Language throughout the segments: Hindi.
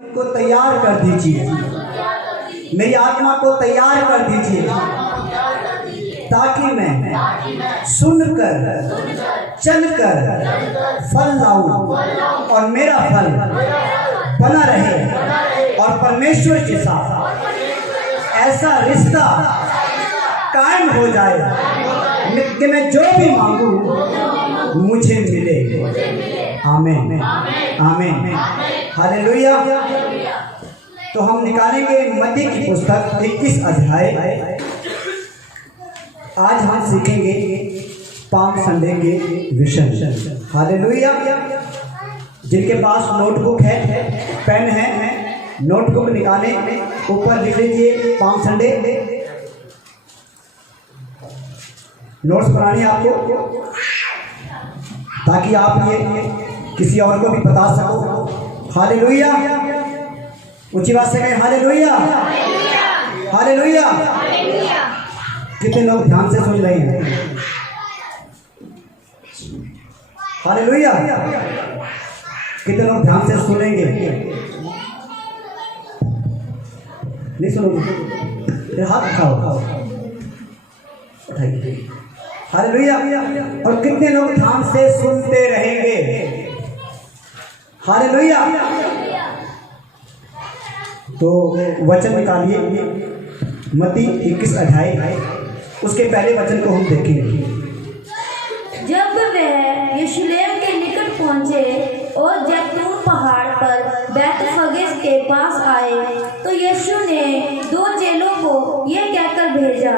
को तैयार कर दीजिए, मेरी आत्मा को तैयार कर दीजिए, ताकि मैं सुनकर चलकर फल लाऊं और मेरा फल बना रहे और परमेश्वर के साथ ऐसा रिश्ता कायम हो जाए कि मैं जो भी मांगू मुझे मिले। आमीन आमीन हालेलुया। तो हम निकालेंगे मत्ती की पुस्तक 21 अध्याय। आज हम सीखेंगे पाम संडे के विषय। हालेलुया। जिनके पास नोटबुक है, पेन है, नोटबुक निकालें, ऊपर लिख लीजिए पाम संडे। नोट्स बनानी है आपको, ताकि आप ये किसी और को भी बता सको। हालेलुया। ऊंची बात से कहें हालेलुया हालेलुया। कितने लोग ध्यान से सुन रहे हैं? हालेलुया। कितने लोग ध्यान से सुनेंगे? नहीं सुनोगे? हाथ उठाओ। हालेलुया। और कितने लोग ध्यान से सुनते रहेंगे? हालेलुया। तो वचन निकालिए मत्ती 21 अध्याय, उसके पहले वचन को हम देखेंगे। जब वह यरूशलेम के निकट पहुंचे और जैतून पहाड़ पर बैतफगे के पास आए, तो यीशु ने 2 चेलों को यह कहकर भेजा,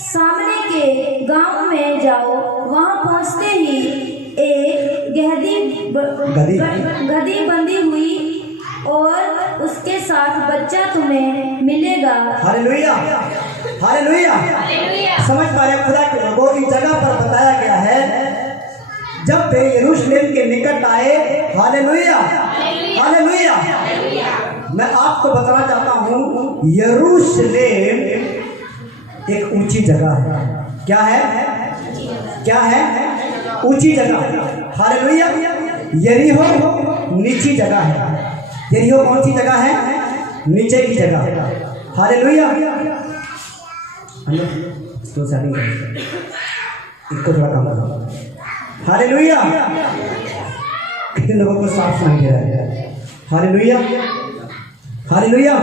सामने के गांव में जाओ। वहां पहुंचते ही एक गधी बंधी हुई और उसके साथ बच्चा तुम्हें मिलेगा। Hallelujah hallelujah. समझ पा रहे खुदा के लोगों, इस जगह पर बताया गया है जब वे यरूशलेम के निकट आए। Hallelujah hallelujah. मैं आपको बताना चाहता हूँ, यरूशलेम एक ऊंची जगह है। क्या है? क्या है? ऊंची जगह। हालेलुया। यरीहो नीची जगह है। यरीहो कौन सी जगह है? नीचे की जगह। हालेलुया। तो सेटिंग कर, इसको थोड़ा कम करो। हालेलुया। कितने लोगों को साफ सुनाई दे रहा है? Hallelujah hallelujah.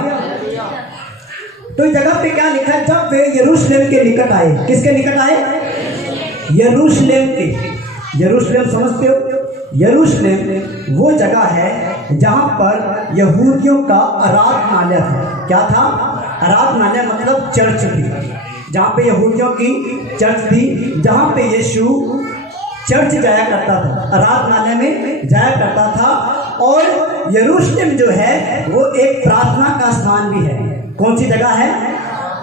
तो इस जगह पे क्या लिखा है? जब वे यरूशलेम के निकट आए। किसके निकट आए? यरूशलेम के। यरूशलेम समझते हो? यरूशलेम वो जगह है जहाँ पर यहूदियों का आराधनालय था। क्या था? आराधनालय मतलब चर्च थी, जहाँ पे यहूदियों की चर्च थी, जहाँ पे यीशु चर्च जाया करता था, आराधनालय में जाया करता था। और यरूशलेम जो है वो एक प्रार्थना का स्थान भी है। कौन सी जगह है?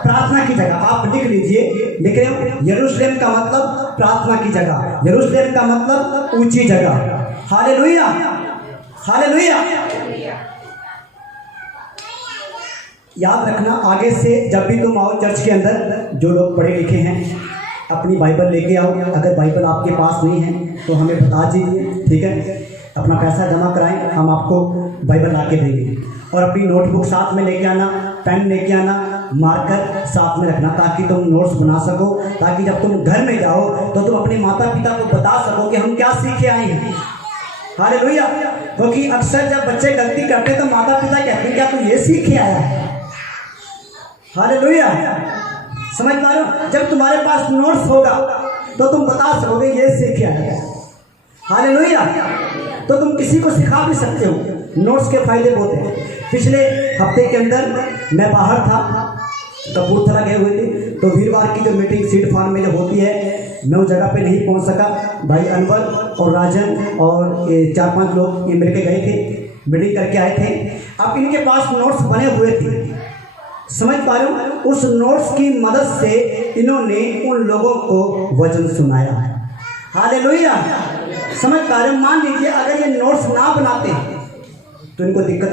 प्रार्थना की जगह। आप लिख लीजिए, लिख रहे हो? यरूशलेम का मतलब प्रार्थना की जगह, यरूशलेम का मतलब ऊंची जगह। Hallelujah hallelujah. याद रखना, आगे से जब भी तुम आओ चर्च के अंदर, जो लोग पढ़े लिखे हैं अपनी बाइबल लेके आओ। अगर बाइबल आपके पास नहीं है तो हमें बता दीजिए, ठीक है? अपना पैसा जमा कराएं, हम आपको बाइबल ला के देंगे। और अपनी नोटबुक साथ में लेके आना, पेन लेके आना, मार्कर साथ में रखना, ताकि तुम नोट्स बना सको, ताकि जब तुम घर में जाओ तो तुम अपने माता पिता को बता सको कि हम क्या सीखे आए हैं। हालेलुया। क्योंकि अक्सर जब बच्चे गलती करते तो माता पिता कहते हैं, क्या तू ये सीख के आया है? हालेलुया। समझ पा रहे हो? जब तुम्हारे पास नोट्स होगा तो तुम बता सकोगे ये सीख के आया है। हालेलुया। तो तुम किसी को सिखा भी सकते हो। नोट्स के फायदे बहुत हैं। पिछले हफ्ते के अंदर मैं बाहर था, कपूरथला गए हुए थे, तो वीरवार की जो मीटिंग सीड फार्म में जब होती है, मैं उस जगह पे नहीं पहुंच सका। भाई अनवर और राजन और ये 4-5 लोग ये मिलके गए थे, मीटिंग करके आए थे। अब इनके पास नोट्स बने हुए थे। समझ पा रहे हो? उस नोट्स की मदद से इन्होंने उन लोगों को वचन सुनाया। हालेलुया। समझ पा रहे हो? मान लीजिए अगर ये नोट्स ना बनाते तो इनको दिक्कत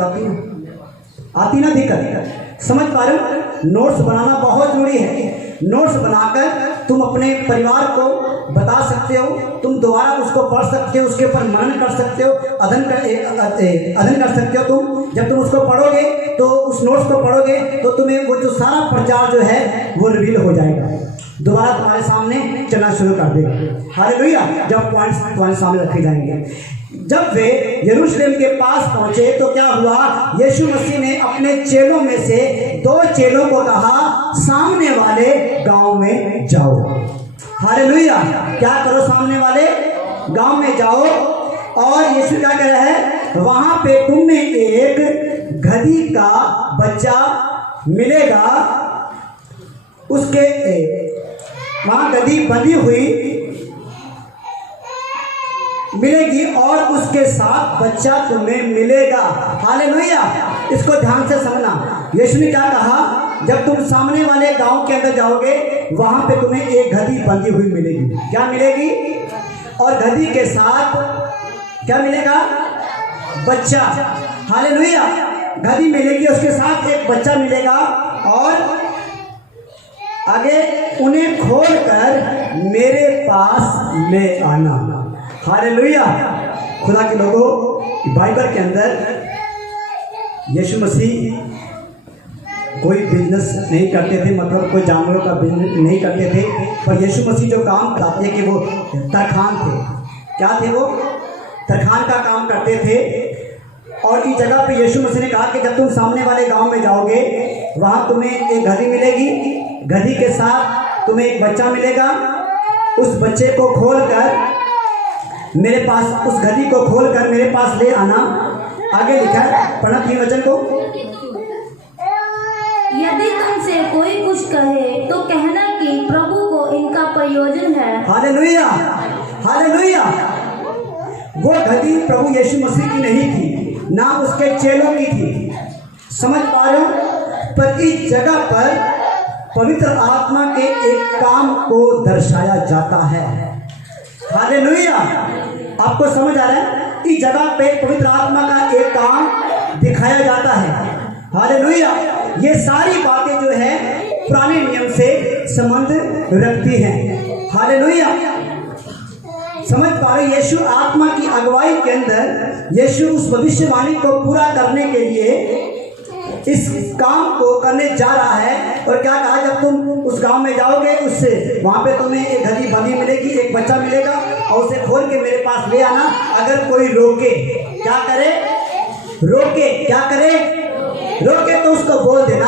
आती ना दिक्कत। समझ पा रहे हो? नोट्स बनाना बहुत जरूरी है। नोट्स बनाकर तुम अपने परिवार को बता सकते हो, तुम दोबारा उसको पढ़ सकते हो, उसके ऊपर मनन कर सकते हो, अध्ययन कर सकते हो। तुम जब तुम उसको पढ़ोगे तो उस नोट्स को पढ़ोगे तो तुम्हें वो जो सारा प्रचार जो है वो रिवील हो जाएगा, दोबारा तुम्हारे सामने चलना शुरू कर देगा। हालेलुया। जब पॉइंट्स तुम्हारे सामने रखे जाएंगे। जब वे यरूशलेम के पास पहुंचे तो क्या हुआ, यीशु मसीह ने अपने चेलों में से 2 चेलों को कहा, सामने वाले गांव में जाओ। हालेलुया। क्या करो, सामने वाले गांव में जाओ। और यीशु क्या कह रहा है, वहां पे तुम्हें एक गधी का बच्चा मिलेगा, उसके वहां गधी बंधी हुई मिलेगी और उसके साथ बच्चा तुम्हें मिलेगा। हालेलुया। इसको ध्यान से समझना। यीशु ने क्या कहा, जब तुम सामने वाले गांव के अंदर जाओगे वहां पे तुम्हें एक गधी बंधी हुई मिलेगी। क्या मिलेगी? और गधी के साथ क्या मिलेगा? बच्चा। हालेलुया। गधी मिलेगी, उसके साथ एक बच्चा मिलेगा और आगे उन्हें खोलकर मेरे पास ले आना। हालेलुया। खुदा के लोगों, बाइबल के अंदर यीशु मसीह कोई बिजनेस नहीं करते थे, मतलब कोई जानवरों का बिजनेस नहीं करते थे, पर यीशु मसीह जो काम करते कि वो तरखान थे। क्या थे वो? तरखान का काम करते थे। और इस जगह पे यीशु मसीह ने कहा कि जब तुम सामने वाले गांव में जाओगे वहाँ तुम्हें एक गधी मिलेगी, गधी के साथ तुम्हें एक बच्चा मिलेगा। उस बच्चे को खोलकर मेरे पास, उस गधी को खोलकर मेरे पास ले आना। आगे लिखा है, पढ़ना 3 वचन को। यदि तुमसे कोई कुछ कहे तो कहना कि प्रभु को इनका प्रयोजन है। हालेलुया। हालेलुया। वो गधी प्रभु यीशु मसीह की नहीं थी, ना उसके चेलों की थी। समझ पा रहे हो? पर इस जगह पर पवित्र आत्मा के एक काम को दर्शाया जाता है। हालेलुया। आपको समझ आ रहा है? इस जगह पे पवित्र आत्मा का एक काम दिखाया जाता है। हालेलुया। ये सारी बातें जो है पुराने नियम से संबंध रखती हैं। हालेलुया। समझ पा रहे? यीशु आत्मा की अगुवाई के अंदर यीशु उस भविष्यवाणी को पूरा करने के लिए इस काम को करने जा रहा है। और क्या कहा, जब तुम उस गांव में जाओगे उससे वहां पे तुम्हें एक गधी बंधी मिलेगी, एक बच्चा मिलेगा और उसे खोल के मेरे पास ले आना। अगर कोई रोके, क्या करे? रोके, क्या करे? रोके तो उसको बोल देना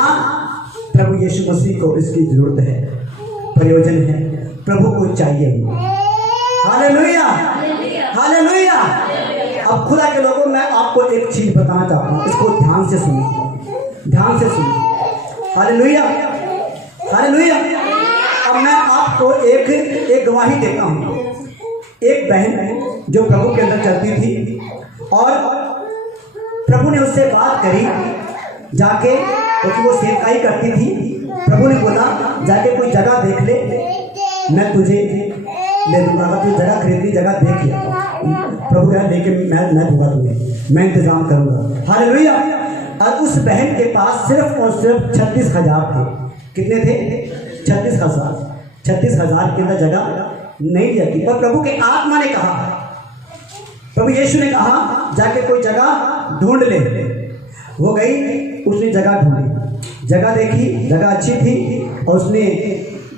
प्रभु यीशु मसीह को इसकी जरूरत है, प्रयोजन है, प्रभु को चाहिए। हालेलुया। हालेलुया। अब खुदा के लोगों, मैं आपको एक चीज बताना चाहता हूँ, इसको ध्यान से सुनिए, ध्यान से सुनिए। हालेलुया। हालेलुया। अब मैं आपको एक गवाही देता हूँ। एक बहन जो प्रभु के अंदर चलती थी और प्रभु ने उससे बात करी जाके, क्योंकि वो सेवकाई करती थी। प्रभु ने बोला जाके कोई जगह देख ले, मैं तुझे ले दूंगा। अगर तुझे जगह खरीदनी, जगह देख लिया। प्रभु कहा लेके मैं दूंगा तुम्हें, मैं इंतजाम करूंगा। हालेलुया। और उस बहन के पास सिर्फ और सिर्फ 36,000 थे। कितने थे? 36,000। 36,000 के अंदर जगह नहीं जाती। पर प्रभु के आत्मा ने कहा, प्रभु यीशु ने कहा जाके कोई जगह ढूंढ ले। वो गई, उसने जगह ढूंढी, जगह देखी, जगह अच्छी थी। और उसने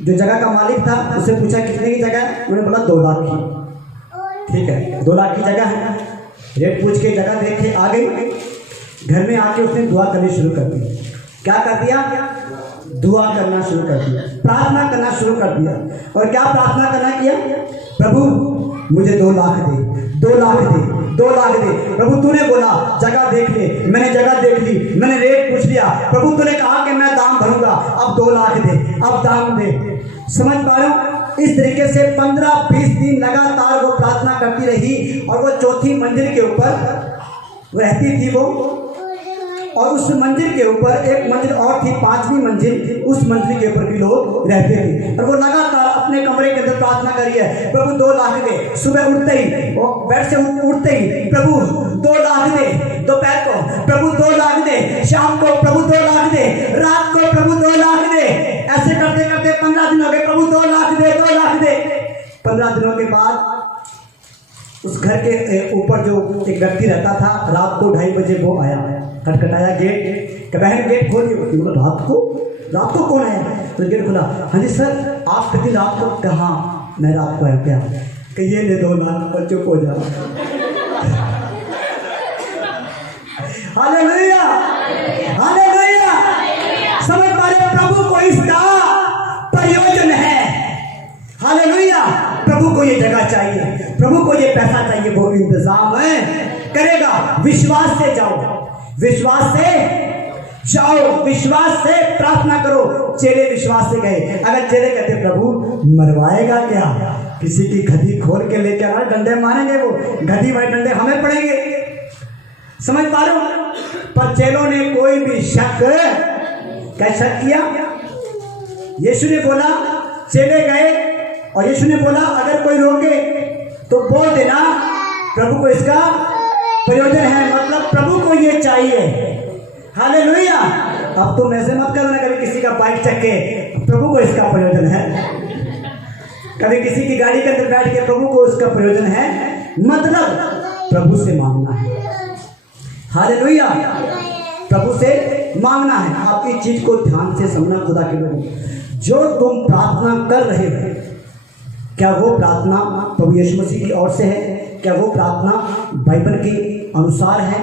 जो जगह का मालिक था उससे पूछा कितने की जगह है? उन्होंने बोला 2 लाख की। ठीक है, 2 लाख की जगह है। रेट पूछ के जगह देख के आ गई। घर में आके उसने दुआ करनी शुरू कर दी। क्या कर दिया? दुआ करना शुरू कर दिया, प्रार्थना करना शुरू कर दिया। और क्या प्रार्थना करना किया? प्रभु मुझे 2 लाख दे, 2 लाख दे, 2 लाख दे। प्रभु तूने बोला जगह देख ले, मैंने जगह देख ली, मैंने रेट पूछ लिया। प्रभु तूने कहा कि मैं दाम भरूंगा, अब 2 लाख दे, अब दाम दे। समझ पा रहे हो? इस तरीके से 15-20 दिन लगातार वो प्रार्थना करती रही। और वो 4थी मंजिल के ऊपर रहती थी वो, और उस मंजिल के ऊपर एक मंजिल और थी, 5वीं मंजिल। उस मंजिल के ऊपर भी लोग रहते थे। और वो लगातार अपने कमरे के अंदर प्रार्थना करी है, प्रभु 2 लाख दे। सुबह उठते ही, वो बेड से उठते ही, प्रभु 2 लाख दे। दोपहर को प्रभु 2 लाख दे, शाम को प्रभु 2 लाख दे, रात को प्रभु 2 लाख दे। ऐसे करते करते 15 15 दिनों के बाद उस घर के ऊपर जो एक व्यक्ति रहता था, रात को 2:30 बजे वो आया, खटखटाया गेट कि बहन गेट खोलिए। बोला रात को कौन आया? तो गेट खोला। हाँ जी सर, आप कितनी रात को? कहाँ मैं रात को आया क्या? कि ये ले 2 लाख और चुप हो जा। Hallelujah, hallelujah. समझ पा रहे हो? प्रभु को इसका प्रयोजन है। हालेलुया। प्रभु को ये जगह चाहिए, प्रभु को ये पैसा चाहिए, वो इंतजाम है करेगा। विश्वास से जाओ, विश्वास से जाओ, विश्वास से प्रार्थना करो। चेले विश्वास से गए। अगर चेले कहते प्रभु मरवाएगा क्या, किसी की गधी खोल के लेके आना, डंडे मारेंगे, वो गधी वाले डंडे हमें पड़ेंगे। समझ पा रहे हो? पर चेलों ने कोई भी शक किया? यीशु ने बोला, चेले गए और यीशु ने बोला अगर कोई रोके तो बोल देना प्रभु को इसका प्रयोजन है, मतलब प्रभु को ये चाहिए। हालेलुया। अब तुम ऐसे मत करना कभी किसी का बाइक चक्के, प्रभु को इसका प्रयोजन है। कभी किसी की गाड़ी के अंदर बैठ के प्रभु को इसका प्रयोजन है, मतलब प्रभु से मांगना है। हालेलुया। प्रभु से मांगना है। आप इस चीज को ध्यान से समझना खुदा के लोगों, जो तुम प्रार्थना कर रहे हो, क्या वो प्रार्थना प्रभु यीशु मसीह की ओर से है? क्या वो प्रार्थना बाइबल के अनुसार है?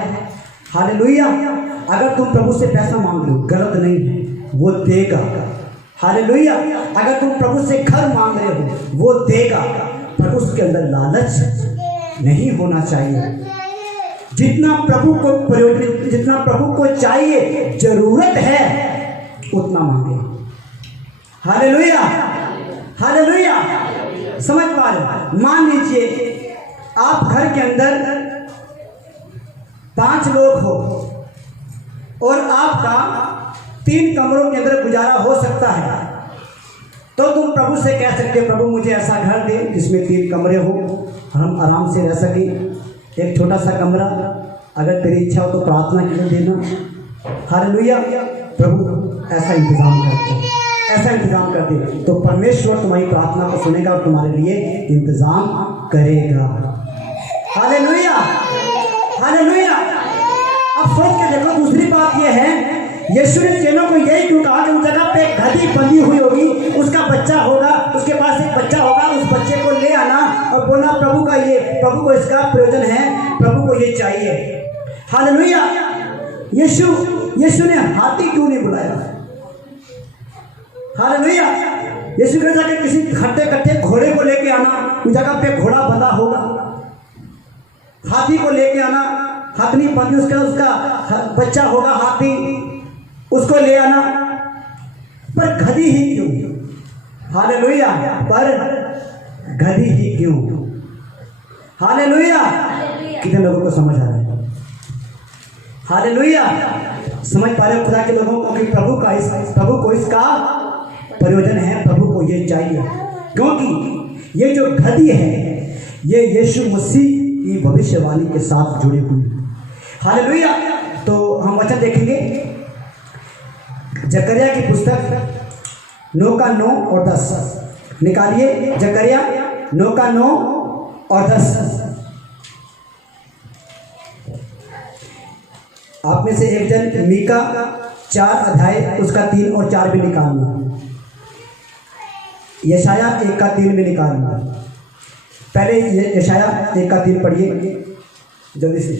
हालेलुया। अगर तुम प्रभु से पैसा मांग रहे हो, गलत नहीं है, वो देगा। हालेलुया। अगर तुम प्रभु से घर मांग रहे हो, वो देगा, पर उसके अंदर लालच नहीं होना चाहिए। जितना प्रभु को प्रयोजन, जितना प्रभु को चाहिए, जरूरत है, उतना मांगे। Hallelujah, hallelujah. समझ पा रहे? मान लीजिए आप घर के अंदर 5 लोग हो और आपका 3 कमरों के अंदर गुजारा हो सकता है, तो तुम प्रभु से कह सकते, प्रभु मुझे ऐसा घर दे जिसमें 3 कमरे हो, हम आराम से रह सकें। एक छोटा सा कमरा, अगर तेरी इच्छा हो तो प्रार्थना के लिए देना। हालेलुया। प्रभु ऐसा इंतजाम करते हैं, ऐसा इंतजाम करते, तो परमेश्वर तुम्हारी प्रार्थना को सुनेगा और तुम्हारे लिए इंतजाम करेगा। Hallelujah, hallelujah. अब सोच के देखो, दूसरी बात यह है, यीशु ने चेलों को यही क्यों कहा कि उस जगह पे एक गधी बंधी हुई होगी, उसका बच्चा होगा, उसके पास एक बच्चा होगा, उस बच्चे को ले आना और बोलना प्रभु का ये, प्रभु को इसका प्रयोजन है, प्रभु को ये चाहिए। हालेलुया। यीशु ने हाथी क्यों नहीं बुलाया? हालेलुया। यीशु ने जाके किसी खट्टे कट्टे घोड़े को लेके आना, उस जगह पे घोड़ा बंधा होगा, हाथी को लेके आना, हथनी बंधी, उसका बच्चा होगा हाथी, उसको ले आना, पर गधी ही क्यों? हालेलुया। पर गधी ही क्यों? हालेलुया। कितने लोगों को समझ आ रहा है? हालेलुया। समझ पा रहे खुदा के लोगों को कि प्रभु को इसका प्रयोजन है, प्रभु को ये चाहिए, क्योंकि ये जो गधी है ये यीशु मसीह की भविष्यवाणी के साथ जुड़ी हुई है। हालेलुया। तो हम वचन देखेंगे जकरिया की पुस्तक 9 का 9 और 10 निकालिए। जकरिया 9 का 9 और 10। आप में से एक जन मीका 4 अध्याय उसका 3 और 4 भी निकालना। यशाया 1 का 3 भी निकालना। पहले यशाया 1 का 3 पढ़िए जल्दी से।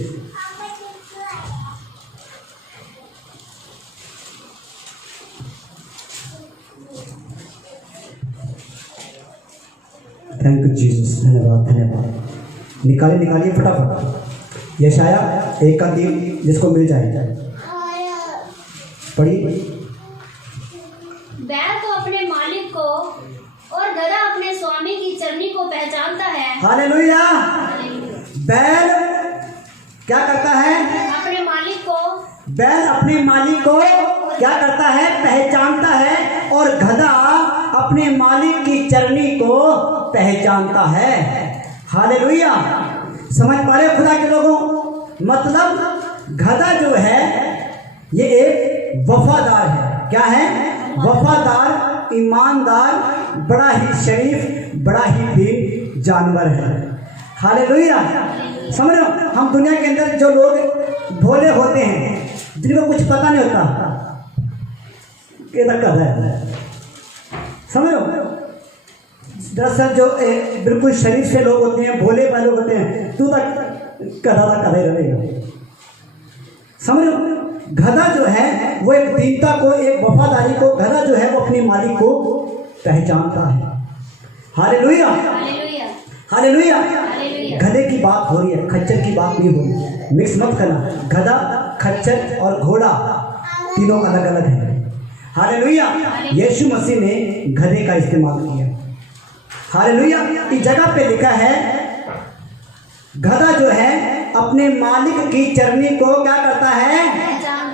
Thank you Jesus. धन्यवाद, धन्यवाद। निकालिए फटाफट। यशाया 1 का 3 जिसको मिल जाए पढ़िए। बैल तो अपने मालिक को और गधा अपने स्वामी की चरनी को पहचानता है। हालेलुया। बैल क्या करता है? अपने मालिक को। बैल अपने मालिक को क्या करता है? पहचानता है। और गधा अपने मालिक की चरनी को पहचानता है। हालेलुया। समझ पा रहे खुदा के लोगों? मतलब गधा जो है ये एक वफादार है। क्या है? वफादार, ईमानदार, बड़ा ही शरीफ, बड़ा ही दीन जानवर है। हालेलुया। समझ रहे हो, हम दुनिया के अंदर जो लोग भोले होते हैं, जिनको कुछ पता नहीं होता, ये तक गधा है। समझ लो, दरअसल जो बिल्कुल शरीफ से लोग होते हैं, भोले वाले लोग होते हैं, तू तक गधा ही रहेगा। समझ लो, गधा जो है वो एक दीनता को, एक वफादारी को, गधा जो है वो अपने मालिक को पहचानता है। Hallelujah, hallelujah, hallelujah. हालेलुया। गधे की बात हो रही है, खच्चर की बात नहीं हो रही है, मिक्स मत करना। गधा, खच्चर और घोड़ा तीनों अलग अलग हैं। हालेलुया। यीशु मसीह ने गधे का इस्तेमाल किया। हालेलुया। इस जगह पे लिखा है गधा जो है अपने मालिक की चरनी को क्या करता है?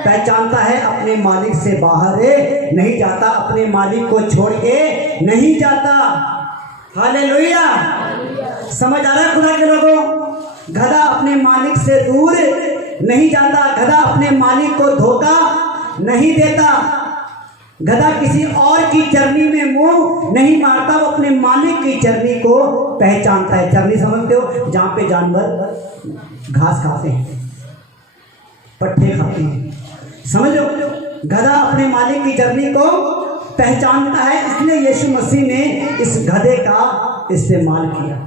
पहचानता है। अपने मालिक से बाहर नहीं जाता, अपने मालिक को छोड़ के नहीं जाता। हालेलुया। समझ आ रहा है खुदा के लोगों? गधा अपने मालिक से दूर नहीं जाता, गधा अपने मालिक को धोखा नहीं देता, गधा किसी और की चरनी में मुंह नहीं मारता, वो अपने मालिक की चरनी को पहचानता है। चरनी समझते हो? जहाँ पे जानवर घास खाते हैं, पट्टे खाते हैं। समझो, गधा अपने मालिक की चरनी को पहचानता है, इसलिए यीशु मसीह ने इस गधे का इस्तेमाल किया।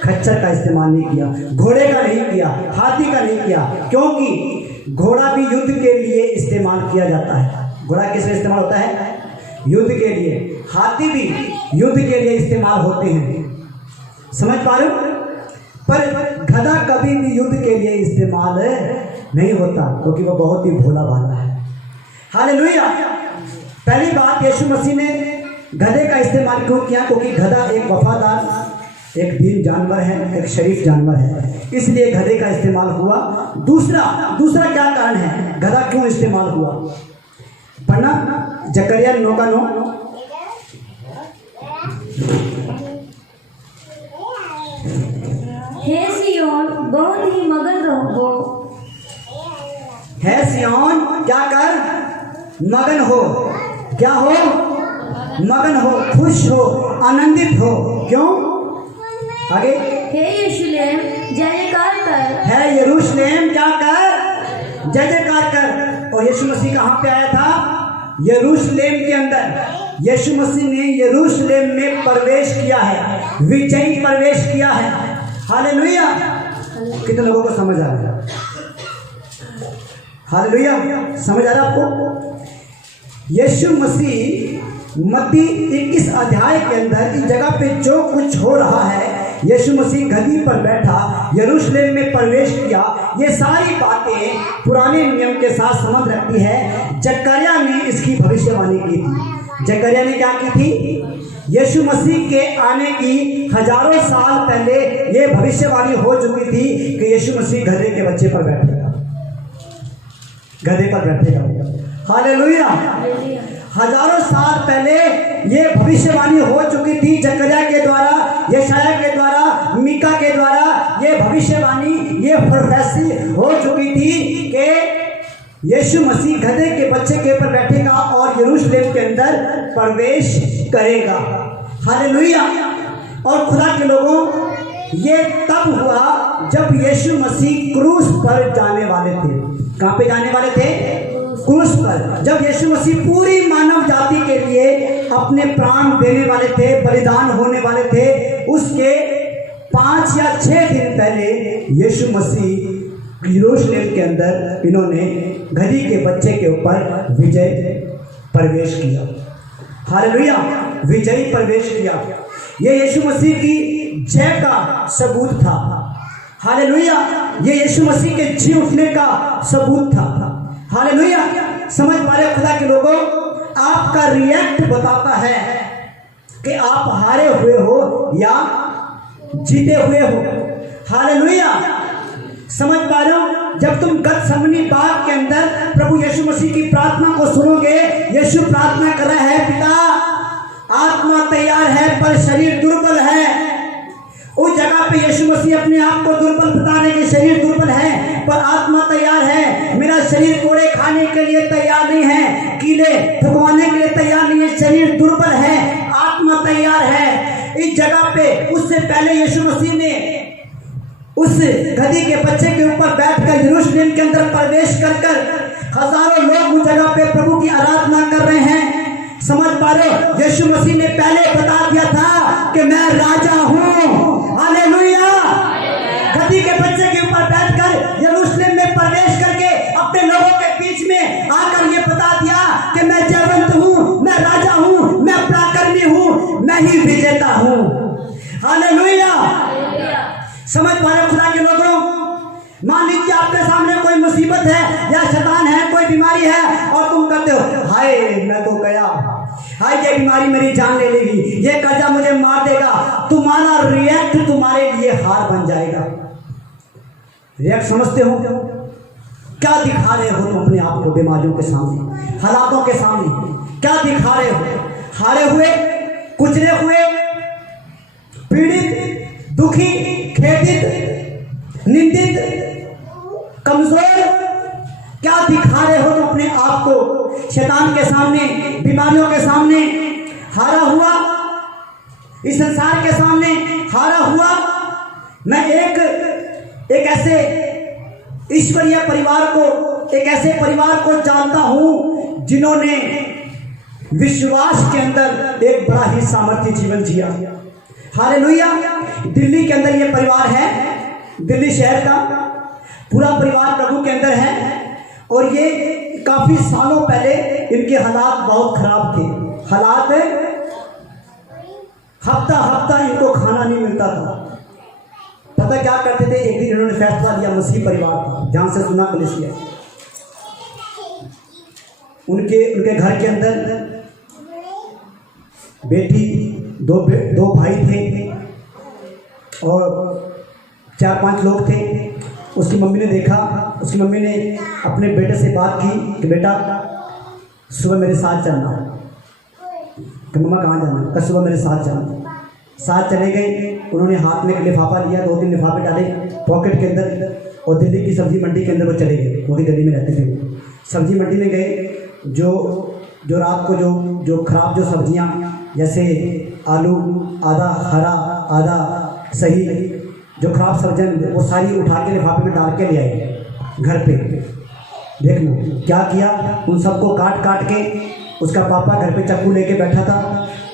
खच्चर का इस्तेमाल नहीं किया, घोड़े का नहीं किया, हाथी का नहीं किया, क्योंकि घोड़ा भी युद्ध के लिए इस्तेमाल किया जाता है। घोड़ा किस लिए इस्तेमाल होता है? युद्ध के लिए। हाथी भी युद्ध के लिए इस्तेमाल होते हैं। समझ पा रहे हो? पर गधा कभी भी युद्ध के लिए इस्तेमाल नहीं होता, क्योंकि वो बहुत ही भोला भाला है। हालेलुया। पहली बात, यीशु मसीह ने गधे का इस्तेमाल क्यों किया? क्योंकि गधा एक वफादार, एक दीन जानवर है, एक शरीफ जानवर है, इसलिए गधे का इस्तेमाल हुआ। दूसरा क्या कारण है गधा क्यों इस्तेमाल हुआ? पढ़ना जकरिया 9:9। हे सिय्योन बहुत ही मगन रहो। है सिय्योन क्या कर? मगन हो। क्या हो? मगन हो, खुश हो, आनंदित हो। क्यों? आगे, हे यरूशलेम जय जयकार कर। है यरूशलेम क्या कर? जय जयकार कर। और यीशु मसीह कहाँ पे आया था? यरूशलेम के अंदर। यीशु मसीह ने यरूशलेम में प्रवेश किया है, विजयी प्रवेश किया है। हालेलुया। कितने लोगों को समझ आ रहा है? हालेलुया। समझ आ रहा है आपको? यीशु मसीह मत्ती 21 अध्याय के अंदर इस जगह पे जो कुछ हो रहा है, यीशु मसीह गद्दी पर बैठा, यरूशलेम में प्रवेश किया, ये सारी बातें पुराने नियम के साथ संबंध रखती है। जकरिया ने इसकी भविष्यवाणी की थी। जकरिया ने क्या की थी? यीशु मसीह के आने की हजारों साल पहले ये भविष्यवाणी हो चुकी थी कि यीशु मसीह गधे के बच्चे पर बैठेगा, गधे पर बैठेगा। हालेलुया। हजारों साल पहले ये भविष्यवाणी हो चुकी थी जकरिया के द्वारा, यशाया के द्वारा, मीका के द्वारा। ये भविष्यवाणी, ये प्रोफेसी हो चुकी थी कि यीशु मसीह गधे के बच्चे के ऊपर बैठेगा और यरूशलेम के अंदर प्रवेश करेगा। हालेलुया। और खुदा के लोगों, ये तब हुआ जब यीशु मसीह क्रूस पर जाने वाले थे। कहाँ पे जाने वाले थे? क्रूस पर। जब यीशु मसीह पूरी मानव जाति के लिए अपने प्राण देने वाले थे, बलिदान होने वाले थे, उसके 5 या 6 दिन पहले यीशु मसीह यरूशलेम के अंदर इन्होंने गधी के बच्चे के ऊपर विजय प्रवेश किया। हालेलुया। विजयी प्रवेश किया। ये यीशु मसीह की जय का सबूत था। हालेलुया। ये यीशु मसीह के जी उठने का सबूत था। हालेलुया। समझ पा रहे खुदा के लोगों? आपका रिएक्ट बताता है कि आप हारे हुए हो या जीते हुए हो। हालेलुया। समझ पा रहे हो? जब तुम गतसमनी बाग के अंदर प्रभु यीशु मसीह की प्रार्थना को सुनोगे, यीशु प्रार्थना कर रहा है, पिता आत्मा तैयार है पर शरीर दुर्बल है। उस जगह पे यीशु मसीह अपने आप को दुर्बल बताने के, शरीर दुर्बल है पर आत्मा तैयार है। मेरा शरीर कोड़े खाने के लिए तैयार नहीं है, कीले फुकवाने के लिए तैयार नहीं है। शरीर दुर्बल है, आत्मा तैयार है। इस जगह पे उससे पहले यीशु मसीह ने उस गधी के बच्चे के ऊपर बैठकर यरूशलेम के अंदर प्रवेश कर हजारों लोग उस जगह पे प्रभु की आराधना कर रहे हैं। समझ पा रहे हो, यीशु मसीह ने पहले बता दिया था कि मैं राजा हूँ। हालेलुया। गधी के बच्चे के ऊपर बैठकर यरूशलेम में प्रवेश करके अपने लोगों के बीच में आकर ये बता दिया कि मैं जयवंत हूँ, मैं राजा हूँ, मैं पराक्रमी हूँ, मैं ही विजेता हूँ। हालेलुया। समझ पा रहे खुदा के लोगों, मान लीजिए आपके सामने कोई मुसीबत है या शैतान है, कोई बीमारी है और तुम कहते हो हाय मैं तो गया, हाय ये बीमारी मेरी जान ले लेगी, ये कर्जा मुझे मार देगा। तुम्हारा रिएक्ट तुम्हारे लिए हार बन जाएगा। रिएक्ट समझते हो? क्या दिखा रहे हो तुम अपने आप को बीमारियों के सामने, हालातों के सामने? क्या दिखा रहे हो? हारे हुए, कुचले हुए, पीड़ित, दुखी, खेदित, निंदित, कमजोर? क्या दिखा रहे हो तुम अपने आप को शैतान के सामने, बीमारियों के सामने? हारा हुआ, इस संसार के सामने हारा हुआ। मैं एक ऐसे ईश्वरीय परिवार को, एक ऐसे परिवार को जानता हूं जिन्होंने विश्वास के अंदर एक बड़ा ही सामर्थ्य जीवन जिया। हालेलुया। दिल्ली के अंदर ये परिवार है, दिल्ली शहर का पूरा परिवार प्रभु के अंदर है। और ये काफी सालों पहले इनके हालात बहुत खराब थे। हालात हफ्ता इनको खाना नहीं मिलता था। पता क्या करते थे, एक दिन इन्होंने फैसला लिया, मसीह परिवार था, जहां से सुना कलीसिया, उनके घर के अंदर बेटी, दो भाई थे और 4-5 लोग थे। उसकी मम्मी ने देखा, उसकी मम्मी ने अपने बेटे से बात की कि बेटा सुबह मेरे साथ चलना। कि मम्मा कहाँ जाना? कि सुबह मेरे साथ चलना। साथ चले गए। उन्होंने हाथ में एक लिफाफा लिया, 2-3 लिफाफे डाले पॉकेट के अंदर और दिल्ली की सब्जी मंडी के अंदर वो चले गए। वो भी दिल्ली में रहते थे। सब्जी मंडी में गए, जो रात को जो खराब जो सब्जियां, जैसे आलू आधा हरा आधा सही, जो खराब सब्जियां वो सारी उठा के लिफाफे में डाल के ले आए घर पे। देख लो क्या किया, उन सबको काट के, उसका पापा घर पे चाकू लेके बैठा था,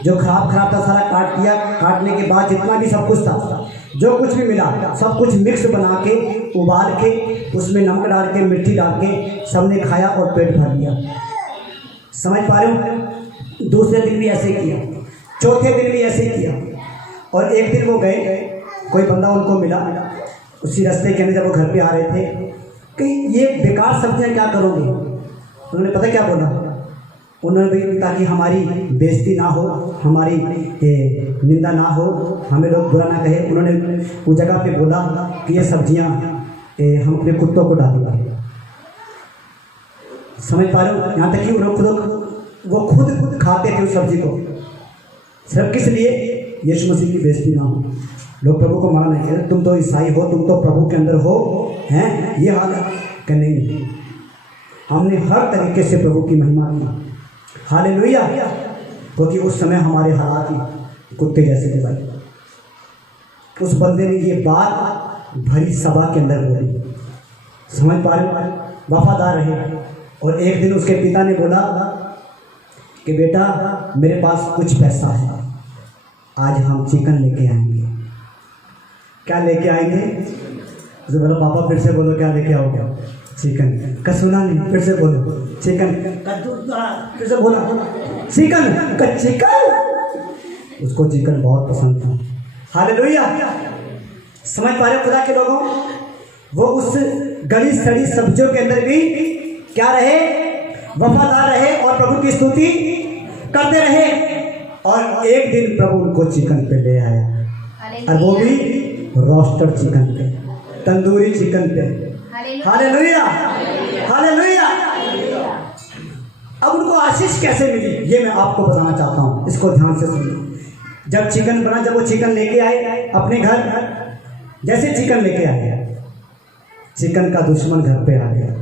जो खराब था सारा काट दिया। काटने के बाद जितना भी सब कुछ था, जो कुछ भी मिला, सब कुछ मिक्स बना के, उबाल के, उसमें नमक डाल के, मिर्ची डाल के सबने खाया और पेट भर लिया। समझ पा रहे हो? दूसरे दिन भी ऐसे किया, चौथे दिन भी ऐसे किया। और एक दिन वो गए, कोई बंदा उनको मिला उसी रास्ते के अंदर, जब वो घर पे आ रहे थे, कि ये बेकार सब्जियां क्या करोगे? उन्होंने पता क्या बोला? उन्होंने भी, ताकि हमारी बेइज्जती ना हो, हमारी निंदा ना हो, हमें लोग बुरा ना कहे, उन्होंने उस जगह पे बोला कि ये सब्जियां हम अपने कुत्तों को डालेंगे। समझ पा रहे हो? यहाँ तक कि वो खुद खाते थे उस सब्जी को, सिर्फ किस लिए? यीशु मसीह की बेइज्जती ना हो, लोग प्रभु को माना नहीं। तुम तो ईसाई हो, तुम तो प्रभु के अंदर हो, हैं? ये हाल है कि नहीं? हमने हर तरीके से प्रभु की महिमा की। हालेलुया। क्योंकि उस समय हमारे हालात ही कुत्ते जैसे थे भाई। उस बंदे ने ये बात भरी सभा के अंदर बोली। समझ पा रहे हो? वफादार रहे। और एक दिन उसके पिता ने बोला कि बेटा मेरे पास कुछ पैसा है, आज हम चिकन लेके आएंगे। क्या लेके आएंगे? तो बोलो पापा फिर से बोलो, क्या लेके आओगे? चिकन। का सुना नहीं? फिर से बोलो चिकन। फिर से बोला चिकन का चिकन। उसको चिकन बहुत पसंद था। हालेलुया। समझ पा रहे हो खुदा के लोगों? वो उस गली सड़ी सब्जियों के अंदर भी क्या रहे? वफादार रहे और प्रभु की स्तुति करते रहे। और एक दिन प्रभु उनको चिकन पे ले आया, और वो भी रोस्टेड चिकन पे, तंदूरी चिकन पे। Hallelujah, hallelujah. अब उनको आशीष कैसे मिली ये मैं आपको बताना चाहता हूँ, इसको ध्यान से सुनिए। जब चिकन बना, जब वो चिकन लेके आए अपने घर, जैसे चिकन लेके आए, चिकन का दुश्मन घर पे आ गया।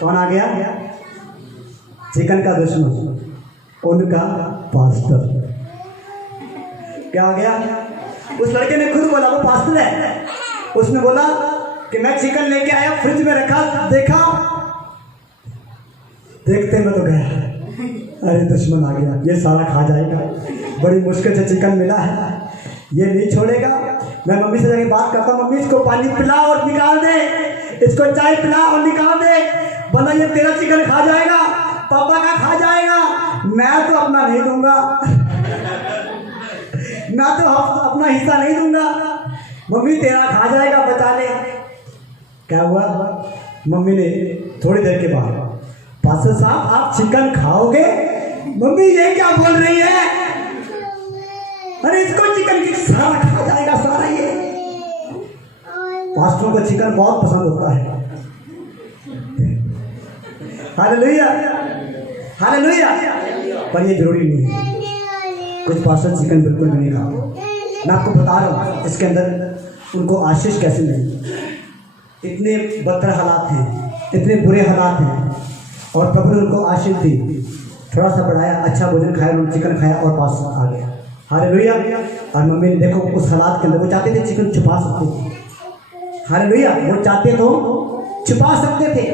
कौन आ गया? चिकन का दुश्मन, उनका पास्टर। क्या हो गया? उस लड़के ने खुद बोला, वो पास्टर है, उसने बोला कि मैं चिकन लेके आया, फ्रिज में रखा, देखा, देखते में तो गया, अरे दुश्मन आ गया, ये सारा खा जाएगा, बड़ी मुश्किल से चिकन मिला है, ये नहीं छोड़ेगा। मैं मम्मी से जाके बात करता हूँ, मम्मी इसको पानी पिला और निकाल दे, इसको चाय पिला और निकाल दे, वरना ये तेरा चिकन खा जाएगा, पापा का खा जाएगा, मैं तो अपना नहीं दूंगा, मैं तो अपना हिस्सा नहीं दूंगा, मम्मी तेरा खा जाएगा, बचा ले। क्या हुआ? मम्मी ने थोड़ी देर के बाद, पास्टर साहब आप चिकन खाओगे? मम्मी ये क्या बोल रही है? अरे इसको चिकन की सारा खा जाएगा, सारा ये। पास्टरों को चिकन बहुत पसंद होता है। Hallelujah, hallelujah. पर ये जरूरी नहीं है, कुछ पास्टर चिकन बिल्कुल भी नहीं खाते। मैं आपको बता रहा हूँ इसके अंदर उनको आशीष कैसे मिली। इतने बदतर हालात हैं, इतने बुरे हालात हैं, और प्रभु ने उनको आशीष दी, थोड़ा सा बढ़ाया, अच्छा भोजन खाया, उन्होंने चिकन खाया और पास आ गया। हालेलुया। और मम्मी ने देखो उस हालात के अंदर वो चाहते थे चिकन छुपा सकते थे। हालेलुया। वो चाहते तो छुपा सकते थे।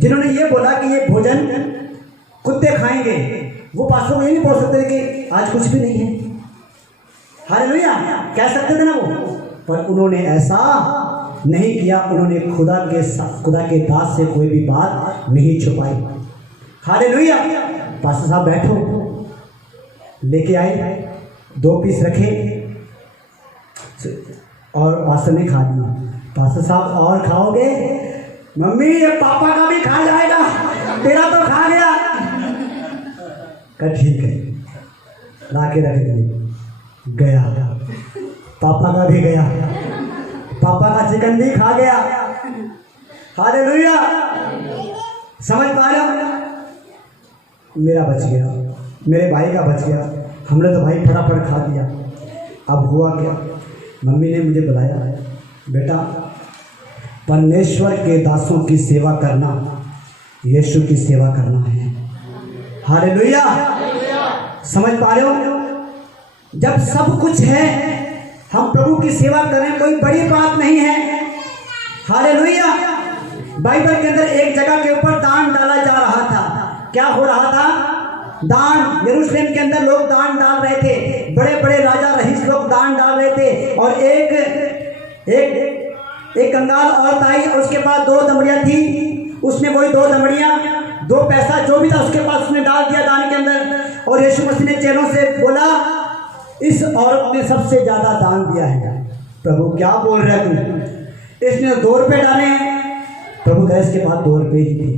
जिन्होंने ये बोला कि ये भोजन कुत्ते खाएंगे, वो पास्टर को ये नहीं बोल सकते कि आज कुछ भी नहीं है। हालेलुया, कह सकते थे ना वो, पर उन्होंने ऐसा नहीं किया। उन्होंने खुदा के दास से कोई भी बात नहीं छुपाई। हालेलुया। पास्टर साहब बैठो, लेके आए, 2 पीस रखे और पास्टर ने खा लिया। पास्टर साहब और खाओगे? मम्मी ये पापा का भी खा जाएगा, तेरा तो खा गया। कहा ठीक है, ला के रख दिए। गया, पापा का भी गया, पापा का चिकन भी खा गया। हालेलुया। समझ पा रहे हो? मेरा बच गया, मेरे भाई का बच गया, हमने तो भाई फटाफट खा दिया। अब हुआ क्या? मम्मी ने मुझे बुलाया, बेटा परमेश्वर के दासों की सेवा करना यीशु की सेवा करना है। हालेलुया। समझ पा रहे हो? जब सब कुछ है, हम प्रभु की सेवा करें, कोई बड़ी बात नहीं है। हालेलुया। बाइबल के अंदर एक जगह के ऊपर दान डाला जा रहा था। क्या हो रहा था? दान। यरूशलेम के अंदर लोग दान डाल रहे थे, बड़े बड़े राजा रईस लोग दान डाल रहे थे। और एक कंगाल औरत आई और उसके पास 2 दमड़ियाँ थी। उसने वही 2 दमड़ियाँ, 2 पैसा जो भी था उसके पास उसने डाल दिया दान के अंदर। और यीशु मसीह ने चेलों से बोला, इस औरत ने सबसे ज्यादा दान दिया है। प्रभु क्या बोल रहे हैं तुम? इसने 2 रुपये डाले हैं। प्रभु कहे इसके पास 2 रुपये ही थे।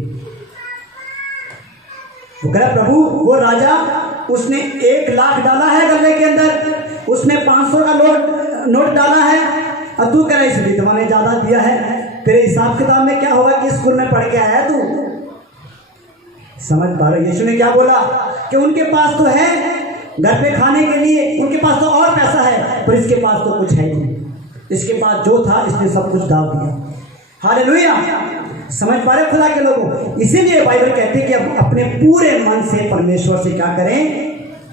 वो कह प्रभु वो राजा, उसने 1 लाख डाला है गले के अंदर, उसने 500 का नोट डाला है, और तू कह रहा इस विधवा ने ज्यादा दिया है। तेरे हिसाब किताब में क्या होगा कि स्कूल में पढ़ के आया तू? समझ पा रहे? यीशु ने क्या बोला कि उनके पास तो है घर पे खाने के लिए, उनके पास तो और पैसा है, पर इसके पास तो कुछ है नहीं। इसके पास जो था इसने सब कुछ डाल दिया। हालेलुया। समझ पा रहे खुदा के लोगों? इसीलिए बाइबल कहती है कि अपने पूरे मन से परमेश्वर से क्या करें?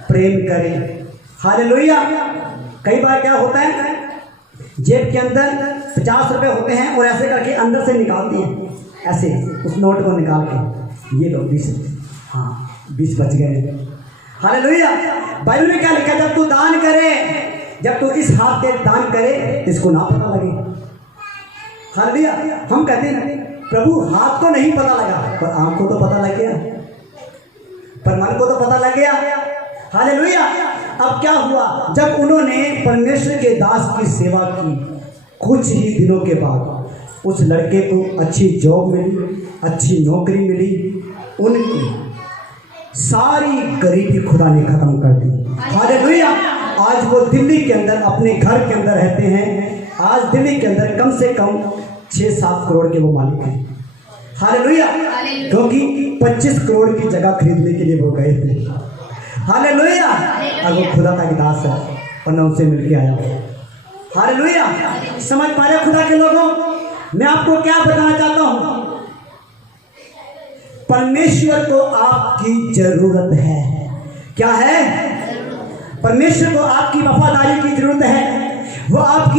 प्रेम करें। हालेलुया। कई बार क्या होता है, जेब के अंदर 50 रुपये होते हैं और ऐसे करके अंदर से निकालते हैं, ऐसे उस नोट को निकाल के, ये लो 20, हाँ 20 बच गए। हालेलुया। बाइबल में क्या लिखा है? जब तू दान करे, जब तू इस हाथ से दान करे, इसको ना पता लगे। हालेलुया। हम कहते हैं प्रभु हाथ को नहीं पता लगा, पर आंख को तो पता लग गया, पर मन को तो पता लग गया। हालेलुया। अब क्या हुआ? जब उन्होंने परमेश्वर के दास की सेवा की, कुछ ही दिनों के बाद उस लड़के को अच्छी जॉब मिली, अच्छी नौकरी मिली, उनकी सारी गरीबी खुदा ने खत्म कर दी। हालेलुया। आज वो दिल्ली के अंदर अपने घर के अंदर रहते हैं। आज दिल्ली के अंदर कम से कम 6-7 करोड़ के वो मालिक हैं। हालेलुया। क्योंकि 25 करोड़ की जगह खरीदने के लिए वो गए थे। हालेलुया। और वो खुदा का दास है और मैं उनसे मिलके आया। हालेलुया। समझ पा रहे खुदा के लोगों? मैं आपको क्या बताना चाहता हूं, परमेश्वर को आपकी जरूरत है। क्या है? परमेश्वर को आपकी वफादारी की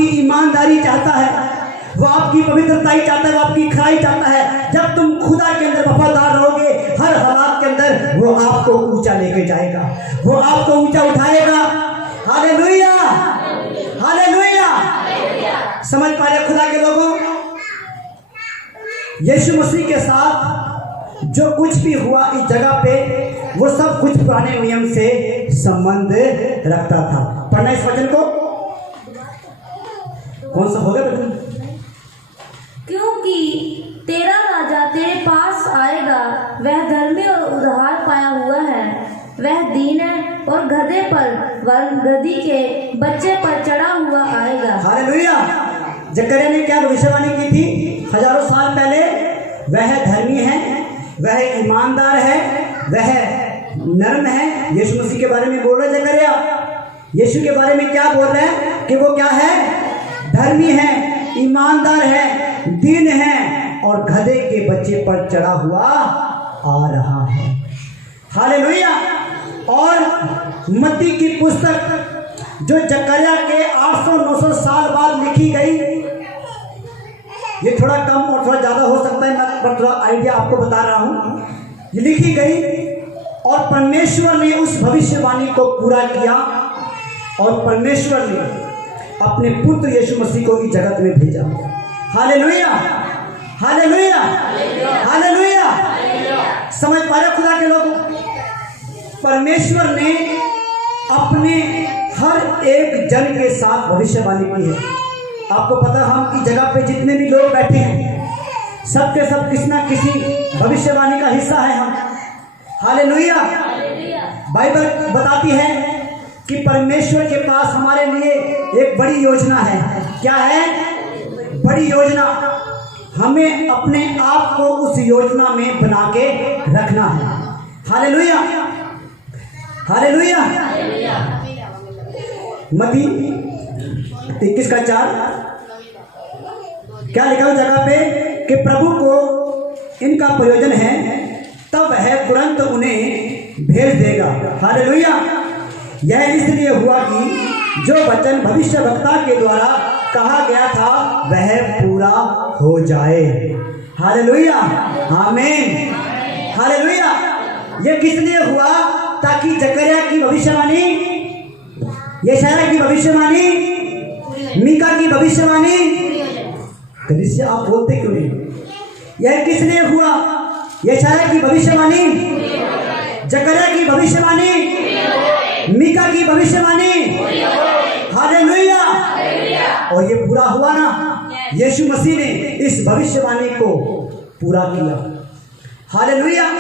आपकी ईमानदारी चाहता है, वो आपकी पवित्रता चाहता है, वो आपकी खराई चाहता है। जब तुम खुदा के अंदर वफादार रहोगे, हर हालात के अंदर वो आपको ऊंचा लेके जाएगा, वो आपको ऊंचा उठाएगा। Hallelujah, hallelujah. समझ पा रहे खुदा के लोगों, यीशु मसीह के साथ जो कुछ भी हुआ इस जगह पे, वो सब कुछ पुराने नियम से संबंध रखता था। पढ़ना इस वचन को, कौन सा होगा बच्चों? क्योंकि तेरा राजा तेरे पास आएगा, वह धर्मी और उद्धार पाया हुआ है, वह दीन है और गधे पर गधी के बच्चे पर चढ़ा हुआ आएगा। हालेलुया। जकरिया ने क्या भविष्यवाणी की थी हजारों साल पहले? वह धर्मी है, वह ईमानदार है, वह नर्म है। यीशु मसीह के बारे में बोल रहे जकरिया, यीशु के बारे में क्या बोल रहे हैं कि वो क्या है? धर्मी है, ईमानदार है, दीन है और गधे के बच्चे पर चढ़ा हुआ आ रहा है। हालेलुया। और मत्ती की पुस्तक जो जकरिया के 800-900 साल बाद लिखी गई, ये थोड़ा कम और थोड़ा ज़्यादा हो सकता है, मैं पर थोड़ा आइडिया आपको बता रहा हूँ। ये लिखी गई और परमेश्वर ने उस भविष्यवाणी को पूरा किया और परमेश्वर ने अपने पुत्र यीशु मसीह को इस जगत में भेजा। Hallelujah, hallelujah, hallelujah. समझ पा रहे खुदा के लोग, परमेश्वर ने अपने हर एक जन के साथ भविष्यवाणी की है। आपको पता, हम इस जगह पे जितने भी लोग बैठे हैं, सब के सब किसी ना किसी भविष्यवाणी का हिस्सा है हम। हालेलुया। बाइबल बताती है कि परमेश्वर के पास हमारे लिए एक बड़ी योजना है। क्या है? बड़ी योजना। हमें अपने आप को उस योजना में बना के रखना है। Hallelujah, hallelujah. मत्ती 21:4 क्या लिखा उस जगह पे कि प्रभु को इनका प्रयोजन है, तब वह तुरंत उन्हें भेज देगा। हालेलुया। यह इसलिए हुआ कि जो वचन भविष्यवक्ता के द्वारा कहा गया था वह पूरा हो जाए। हालेलुया, आमीन, हालेलुया। यह किस लिए हुआ? ताकि जकरिया की भविष्यवाणी, यशायाह की भविष्यवाणी, मीका की भविष्यवाणी, कलीसिया आप बोलते क्यों नहीं? यह किस लिए हुआ? यशायाह की भविष्यवाणी, जकरिया की भविष्यवाणी, मीका की भविष्यवाणी। हालेलुया। और ये पूरा हुआ ना, यीशु मसीह ने इस भविष्यवाणी को पूरा किया। हालेलुया।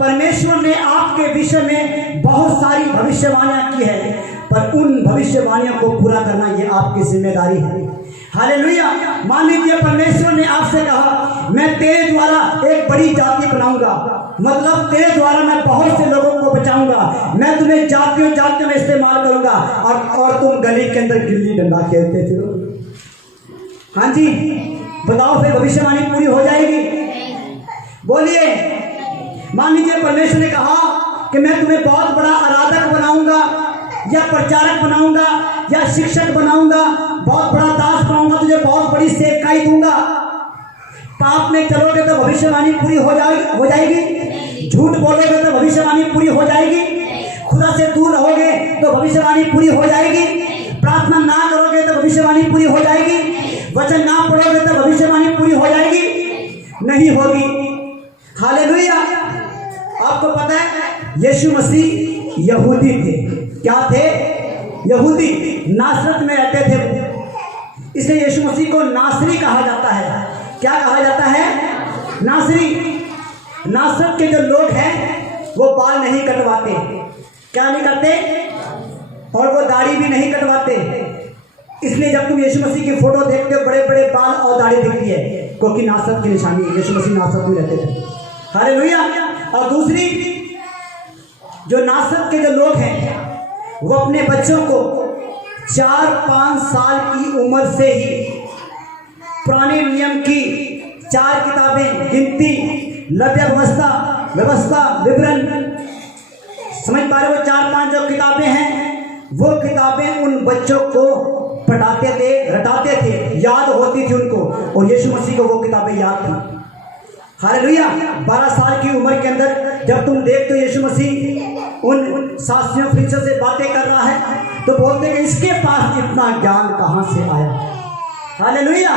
परमेश्वर ने आपके विषय में बहुत सारी भविष्यवाणियां की है, पर उन भविष्यवाणियों को पूरा करना ये आपकी जिम्मेदारी है। हालेलुया। मान लीजिए परमेश्वर ने आपसे कहा, मैं तेरे द्वारा एक बड़ी जाति बनाऊंगा, मतलब तेरे द्वारा मैं बहुत से लोगों को बचाऊंगा, मैं तुम्हें जातियों जातियों में इस्तेमाल करूंगा, और तुम गली के अंदर गिल्ली डंडा खेलते थे। हाँ जी, बताओ फिर भविष्यवाणी पूरी हो जाएगी? बोलिए। मान लीजिए परमेश्वर ने कहा कि मैं तुम्हें बहुत बड़ा आराधक बनाऊंगा, या प्रचारक बनाऊंगा, या शिक्षक बनाऊंगा, बहुत बड़ा दास बनाऊंगा, तुझे बहुत बड़ी सेवकाई दूंगा। पाप में चलोगे तो भविष्यवाणी पूरी हो जाएगी। झूठ बोलोगे तो भविष्यवाणी पूरी हो जाएगी। खुदा से दूर रहोगे तो भविष्यवाणी पूरी हो जाएगी। प्रार्थना ना करोगे तो भविष्यवाणी पूरी हो जाएगी। वचन ना पढ़ोगे तो भविष्यवाणी पूरी हो जाएगी? नहीं होगी। हालेलुया। आपको पता है यीशु मसीह यहूदी थे। क्या थे? यहूदी। नासरत में रहते थे, इसलिए यीशु मसीह को नासरी कहा जाता है। क्या कहा जाता है? नासरी। नासरत के जो लोग हैं वो बाल नहीं कटवाते। क्या नहीं करते? और वो दाढ़ी भी नहीं कटवाते। इसलिए जब तुम यीशु मसीह की फोटो देखते हो, बड़े बड़े बाल और दाढ़ी दिखती है, क्योंकि नासरत की निशानी है। यीशु मसीह नासरत में रहते थे। हालेलुया। और दूसरी, जो नासरत के जो लोग हैं वो अपने बच्चों को 4-5 साल की उम्र से ही पुराने नियम की 4 किताबें, गिनती, लव्य व्यवस्था, विवरण, समझ पा रहे हो? 4-5 जो किताबें हैं वो किताबें उन बच्चों को पढ़ाते थे, रटाते थे, याद होती थी उनको, और यीशु मसीह को वो किताबें याद थी। हालेलुया। 12 साल की उम्र के अंदर जब तुम देखते हो यीशु मसीह उन शास्त्रियों फरीसियों से बातें कर रहा है, तो बोलते हैं कि इसके पास इतना ज्ञान कहाँ से आया। हालेलुया।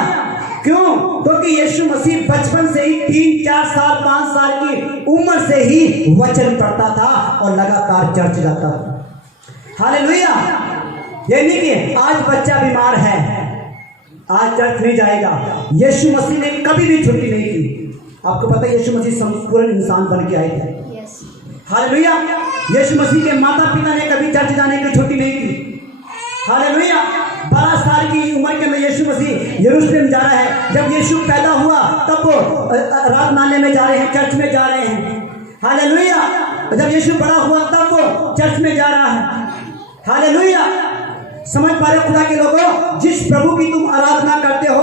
क्यों? क्योंकि यीशु मसीह बचपन से ही 3, 4 साल, 5 साल की उम्र से ही वचन पढ़ता था और लगातार चर्च जाता था। हालेलुया। ये नहीं कि आज बच्चा बीमार है, आज चर्च नहीं जाएगा। यीशु मसीह ने कभी भी छुट्टी नहीं की। आपको पता है यीशु मसीह संपूर्ण इंसान बन के आए थे। हालेलुया। यीशु मसीह के माता पिता ने कभी चर्च जाने की छुट्टी नहीं की। हालेलुया। 12 साल की उम्र के में यीशु मसीह यरूशलेम जा रहा है। जब यीशु पैदा हुआ तब वो आराधनालय में जा रहे हैं, चर्च में जा रहे हैं। हालेलुया। जब यीशु बड़ा हुआ तब वो चर्च में जा रहा है। हालेलुया। समझ पा रहे हो खुदा के लोगों, जिस प्रभु की तुम आराधना करते हो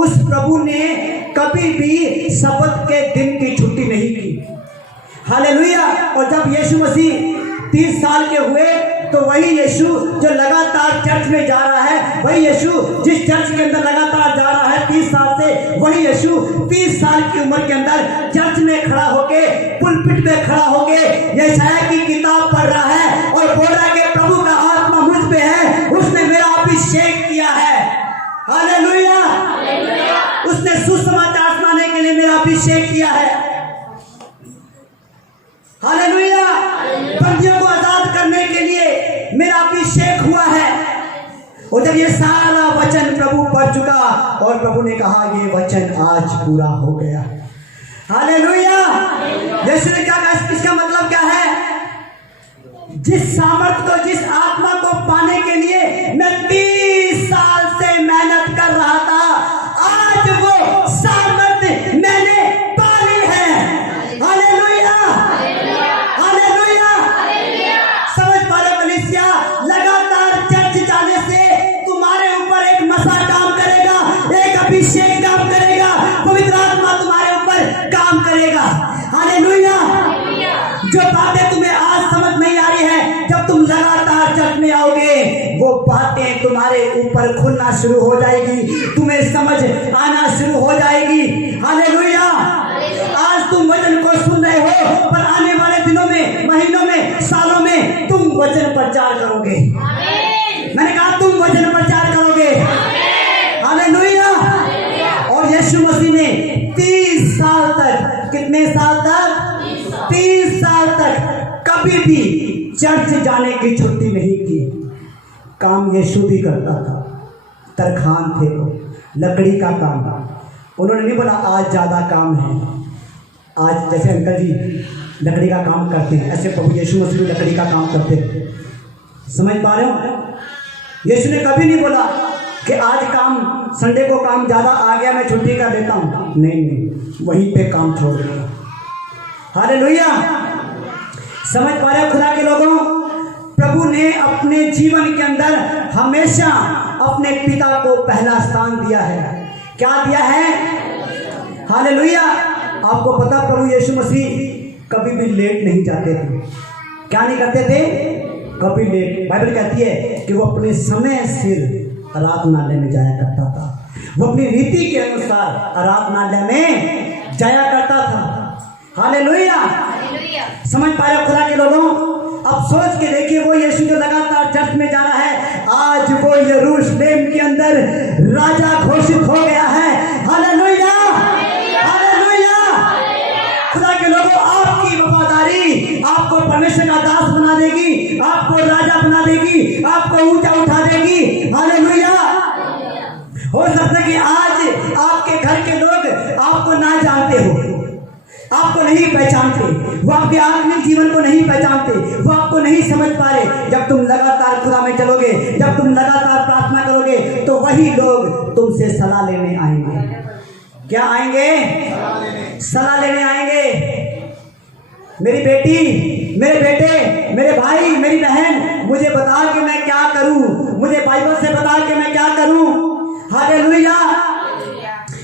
उस प्रभु ने कभी भी सबत के दिन की छुट्टी नहीं की। हालेलुया। और जब यीशु मसीह 30 साल के हुए तो वही यीशु जो लगातार चर्च में जा रहा है, वही यीशु जिस चर्च के अंदर लगातार जा रहा है 30 साल से, वही यीशु 30 साल की उम्र के अंदर चर्च में खड़ा होके, पुलपिट में खड़ा होके यशायाह की किताब पढ़ रहा है और बोल रहा है कि प्रभु का आत्मा मुझ पे है, उसने मेरा अभिषेक किया है। हालेलुया। उसने सुसमाचार सुनाने के लिए मेरा अभिषेक किया है। हालेलुया। बंदियों को आजाद करने के लिए मेरा अभिषेक हुआ है। और जब ये सारा वचन प्रभु पढ़ चुका और प्रभु ने कहा ये वचन आज पूरा हो गया। हालेलुया। यीशु ने क्या कहा? इसका मतलब क्या है? जिस सामर्थ्य को, जिस आत्मा को पाने के लिए मैं 30 साल से मेहनत कर रहा था, आज वो सामर्थ्य मैंने पा ली है। हालेलुया। हालेलुया। समझ पा रहे कलीसिया, लगातार चर्च जाने से तुम्हारे ऊपर एक मसा काम करेगा, एक अभिषेक काम करेगा, पवित्र आत्मा तुम्हारे ऊपर काम करेगा। हालेलुया। जो बातें तुम्हें आज समझ नहीं आ रही है, जब तुम लगातार चर्च में आओगे वो बातें तुम्हारे ऊपर खुलना शुरू हो जाएगी, तुम्हें समझ आना शुरू हो जाएगी। हालेलुया। आज तुम वचन को सुन रहे हो, पर आने वाले दिनों में, महीनों में, सालों में तुम वचन प्रचार करोगे। मैंने कहा तुम वचन प्रचार करोगे। हालेलुया। और यीशु मसीह ने 30 साल तक, कितने साल तक? 30 साल तक कभी भी चर्च जाने की छुट्टी नहीं की। काम यीशु भी करता था। तरखान थे वो, लकड़ी का काम। उन्होंने नहीं बोला आज ज़्यादा काम है, आज जैसे अंकल जी लकड़ी का काम करते हैं, ऐसे प्रभु यीशु मसीह भी लकड़ी का काम करते थे। समझ पा रहे हो? यीशु ने कभी नहीं बोला कि आज काम, संडे को काम ज़्यादा आ गया मैं छुट्टी कर लेता हूँ। नहीं, वहीं पे काम छोड़ दिया। हालेलुया। समझ पा रहे हो खुदा के लोगों, प्रभु ने अपने जीवन के अंदर हमेशा अपने पिता को पहला स्थान दिया है। क्या दिया है? हालेलुया। आपको पता प्रभु यीशु मसीह कभी भी लेट नहीं जाते थे। क्या नहीं करते थे? कभी लेट। बाइबल कहती है कि वो अपने समय सिर आराधनालय में जाया करता था। वो अपनी रीति के अनुसार आराधनालय में जाया करता था। हालेलुया। समझ पाए खुदा के लोगों? अब सोच के देखिए, वो यीशु जो लगातार चर्च में जा रहा है, आज वो यरूशलेम के अंदर राजा घोषित हो गया है। हालेलुया। हालेलुया। खुदा के लोगों, आपकी वफादारी आपको परमेश्वर का दास बना देगी, आपको राजा बना देगी, आपको ऊंचा उठा देगी। हालेलुया। हो सकता है कि आज आपके घर के लोग आपको ना जानते हो, आपको नहीं पहचानते, वो आपके आत्मिक जीवन को नहीं पहचानते, वो आपको नहीं समझ पा रहे। जब तुम लगातार खुदा में चलोगे, जब तुम लगातार प्रार्थना करोगे, तो वही लोग तुमसे सलाह लेने आएंगे। क्या आएंगे? सलाह लेने आएंगे। मेरी बेटी, मेरे बेटे, मेरे भाई, मेरी बहन, मुझे बता कि मैं क्या करूं, मुझे बाइबल से बता कि मैं क्या करूं। हालेलुया।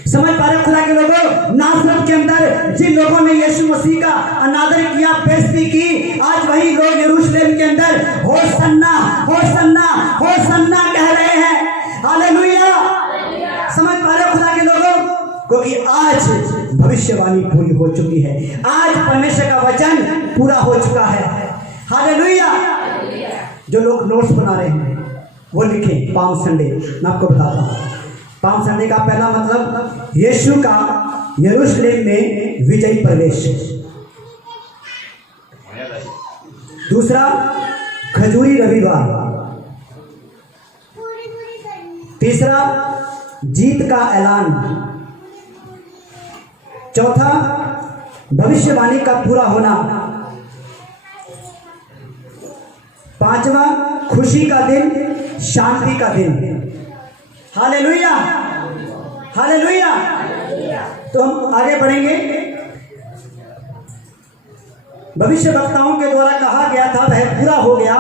समझ पा रहे खुदा के लोगों? नासरत के अंदर जिन लोगों ने यीशु मसीह का अनादर किया, बेइज्जती की, आज वही लोग यरूशलेम के अंदर होसन्ना होसन्ना होसन्ना कह रहे हैं। क्योंकि आज भविष्यवाणी पूरी हो चुकी है, आज परमेश्वर का वचन पूरा हो चुका है। हालेलुया। जो लोग नोट्स बना रहे हैं वो लिखें पाम संडे। मैं आपको बताता हूँ, पाम संडे का पहला मतलब यीशु का यरूशलेम में विजयी प्रवेश। दूसरा खजूरी रविवार। तीसरा जीत का ऐलान। चौथा भविष्यवाणी का पूरा होना। पांचवा खुशी का दिन, शांति का दिन। Hallelujah, hallelujah. तो हम आगे बढ़ेंगे। भविष्य वक्ताओं के द्वारा कहा गया था वह पूरा हो गया।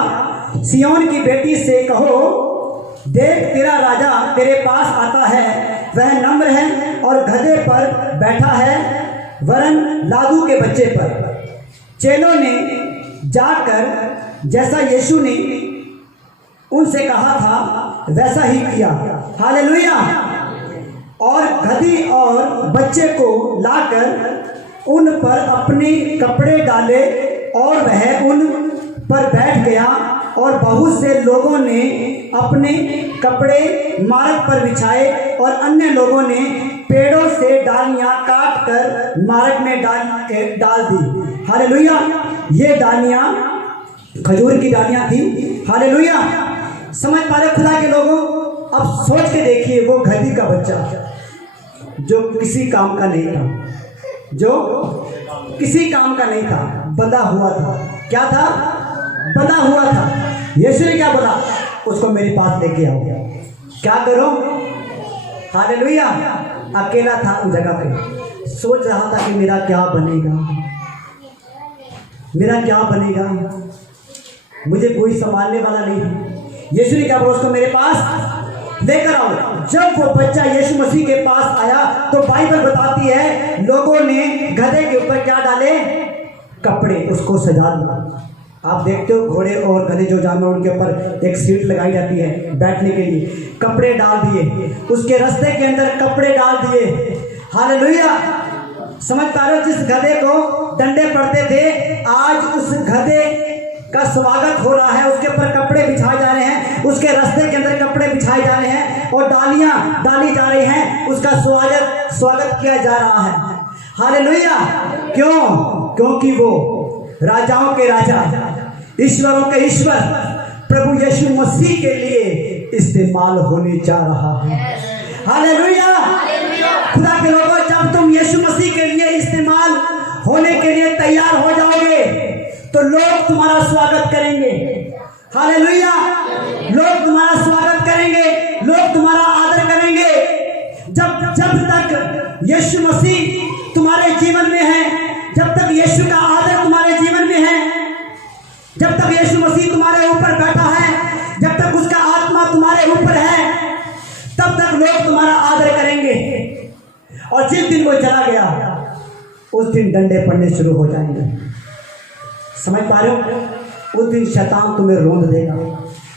सियोन की बेटी से कहो, देख तेरा राजा तेरे पास आता है, वह नम्र है और गधे पर बैठा है, वरन लादू के बच्चे पर। चेलों ने जाकर जैसा यीशु ने उनसे कहा था वैसा ही किया। हालेलुया। और गधी और बच्चे को लाकर उन पर अपने कपड़े डाले और वह उन पर बैठ गया, और बहुत से लोगों ने अपने कपड़े मार्ग पर बिछाए और अन्य लोगों ने पेड़ों से डालियां काट कर मार्ग में डाल दी। हालेलुया। ये डालियां खजूर की डालियां थी। हालेलुया। समझ पा रहे खुदा के लोगों? अब सोच के देखिए, वो गधी का बच्चा जो किसी काम का नहीं था, जो किसी काम का नहीं था, बंधा हुआ था। क्या था? बंधा हुआ था। यीशु ने क्या बोला? उसको मेरे पास लेके आओ। क्या करो? हालेलुया। अकेला था उस जगह पे, सोच रहा था कि मेरा क्या बनेगा, मेरा क्या बनेगा, मुझे कोई संभालने वाला नहीं है। यीशु ने क्या बोला? उसको मेरे पास लेकर आओ। जब वो बच्चा यीशु मसीह के पास आया तो बाइबल बताती है लोगों ने गधे के ऊपर क्या डाले? कपड़े। उसको सजा दिया। आप देखते हो घोड़े और गधे जो जानवर, उनके ऊपर एक सीट लगाई जाती है बैठने के लिए, कपड़े डाल दिए, उसके रास्ते के अंदर कपड़े डाल दिए। हालेलुया। समझ पा रहे हो? जिस गधे को डंडे पड़ते थे, आज उस गधे का स्वागत हो रहा है, उसके ऊपर कपड़े बिछाए जा रहे हैं, उसके रास्ते के अंदर कपड़े बिछाए जा रहे हैं और डालियां डाली जा रही हैं, उसका स्वागत किया जा रहा है। हालेलुया। क्यों? क्योंकि वो राजाओं के राजा, ईश्वरों के ईश्वर प्रभु यीशु मसीह के लिए इस्तेमाल होने जा रहा है। हालेलुया। खुदा के लोगों, जब तुम यीशु मसीह के लिए इस्तेमाल होने के लिए तैयार हो जाओगे तो लोग तुम्हारा स्वागत करेंगे। हालेलुया। लोग तुम्हारा स्वागत करेंगे, लोग तुम्हारा आदर करेंगे। जब तक यीशु मसीह तुम्हारे जीवन में है, जब तक यीशु का आदर तुम्हारे जीवन में है, जब तक यीशु मसीह तुम्हारे ऊपर बैठा है, जब तक उसका आत्मा तुम्हारे ऊपर है, तब तक लोग तुम्हारा आदर करेंगे। और जिस दिन वो चला गया उस दिन डंडे पड़ने शुरू हो जाएंगे। समझ पा रहे हो? उस दिन शैतान तुम्हें रोंद देगा,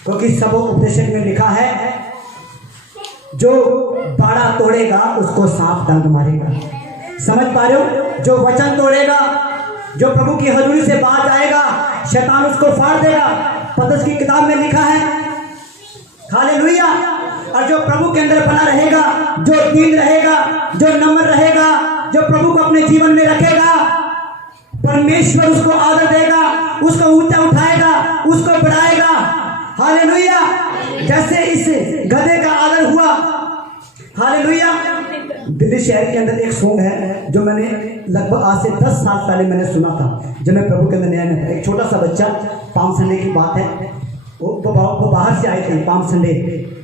क्योंकि सब उपदेशक में लिखा है जो बाड़ा तोड़ेगा उसको सांप डंक मारेगा। समझ पा रहे हो? जो वचन तोड़ेगा, जो प्रभु की हजूरी से बाहर जाएगा, शैतान उसको फाड़ देगा। पतरस की किताब में लिखा है। हालेलुया। और जो प्रभु के अंदर बना रहेगा, जो दीन रहेगा, जो नम्र रहेगा, जो प्रभु को अपने जीवन में रखेगा, परमेश्वर उसको आदर देगा, उसको ऊंचा उठाएगा, उसको बढ़ाएगा। हालेलुया। जैसे इस गधे का आदर हुआ। हालेलुया। दिल्ली शहर के अंदर एक सॉन्ग है जो मैंने लगभग आज से 10 साल पहले मैंने सुना था, जब मैं प्रभु के अंदर नया था। एक छोटा सा बच्चा, पाम संडे की बात है, वो बाहर से आए थे पाम संडे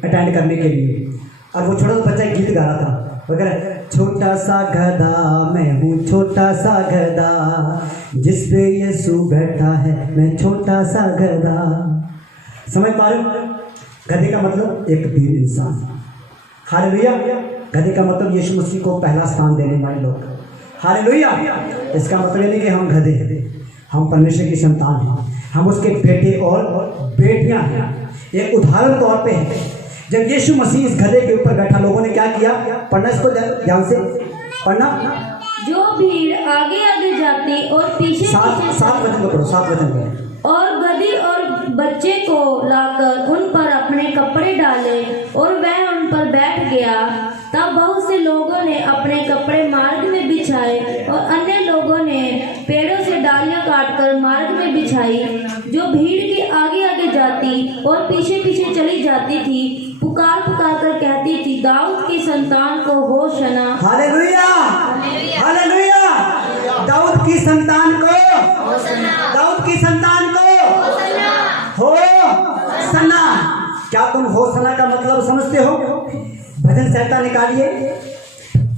अटेंड करने के लिए, और वो छोटा सा बच्चा एक गीत गा रहा था वगैरह, छोटा सा गधा मैं हूँ, छोटा सा गधा जिस पे यीशु बैठा है, मैं छोटा सा गधा। समझ पा रहे हो? गधे का मतलब एक वीर इंसान। हालेलुया। गधे का मतलब यीशु मसीह को पहला स्थान देने वाले लोग। हालेलुया। इसका मतलब ये नहीं कि हम गधे हैं, हम परमेश्वर की संतान हैं, हम उसके बेटे और बेटियां हैं। एक उदाहरण तौर पे है, जब यीशु मसीह इस गधे के ऊपर बैठा, लोगों ने क्या किया? पढ़ना इसको ध्यान से। पढ़ना। जो भीड़ आगे आगे जाती और पीछे सात वचन को पढ़ो, 7 वचन को। और गधी और बच्चे को लाकर उन पर अपने कपड़े डाले और वह उन पर बैठ गया। तब बहुत से लोगों ने अपने कपड़े मार्ग में बिछाए और अन्य लोगों ने पेड़ों से डालियां काटकर मार्ग में बिछाई। जो भीड़ के आगे आगे जाती और पीछे पीछे चली जाती थी, पुकार पुकार कर कहती थी, दाऊद की संतान को होशाना। Hallelujah, hallelujah. दाऊद की संतान को, दाऊद की संतान को होशाना। क्या तुम होशाना का मतलब समझते हो? भजन संहिता निकालिए,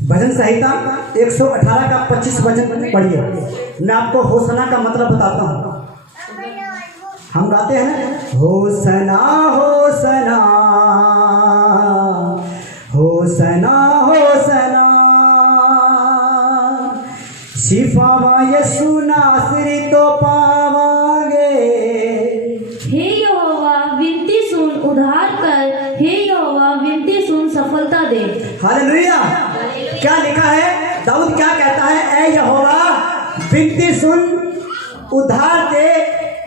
भजन संहिता 118 का 25 वचन पढ़िए। मैं आपको होशाना का मतलब बताता हूँ। हम गाते हैं होशाना होशाना होशाना होशाना, शिफावा यीशु नासरी तो पावांगे। हे यहोवा विनती सुन, उद्धार कर। हे यहोवा विनती सुन, सफलता दे। हालेलुया। क्या लिखा है? दाऊद क्या कहता है? ए यहोवा विनती सुन, उद्धार दे।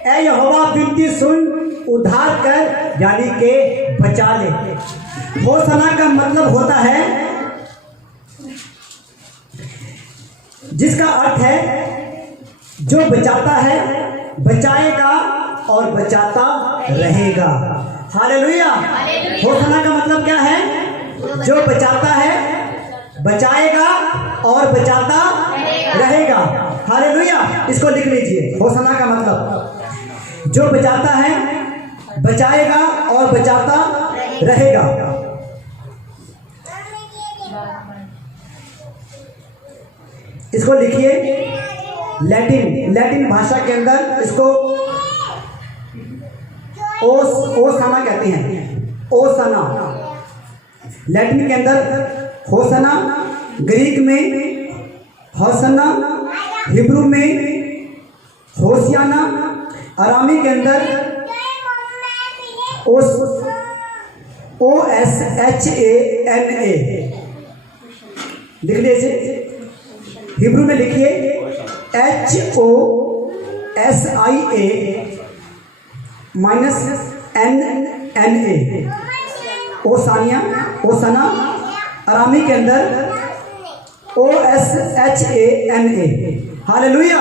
ए यहोवा विनती सुन, उद्धार कर, यानी के बचा ले। होशाना का मतलब होता है, जिसका अर्थ है जो बचाता है, बचाएगा और बचाता रहेगा। हालेलुया। होशाना का मतलब क्या है? जो बचाता है, बचाएगा और बचाता रहेगा। हालेलुया। इसको लिख लीजिए। होशाना का मतलब जो बचाता है, बचाएगा और बचाता रहेगा। इसको लिखिए। लैटिन भाषा के अंदर इसको ओसाना कहते हैं। ओसाना लैटिन के अंदर होशाना, ग्रीक में होशाना, हिब्रू में होशियाना, अरामी के अंदर OSHANA। लिख लीजिए। हिब्रू में लिखिए HOSIA-NNA, ओसानिया, ओसाना। अरामी के अंदर OSHANA। हालेलुया।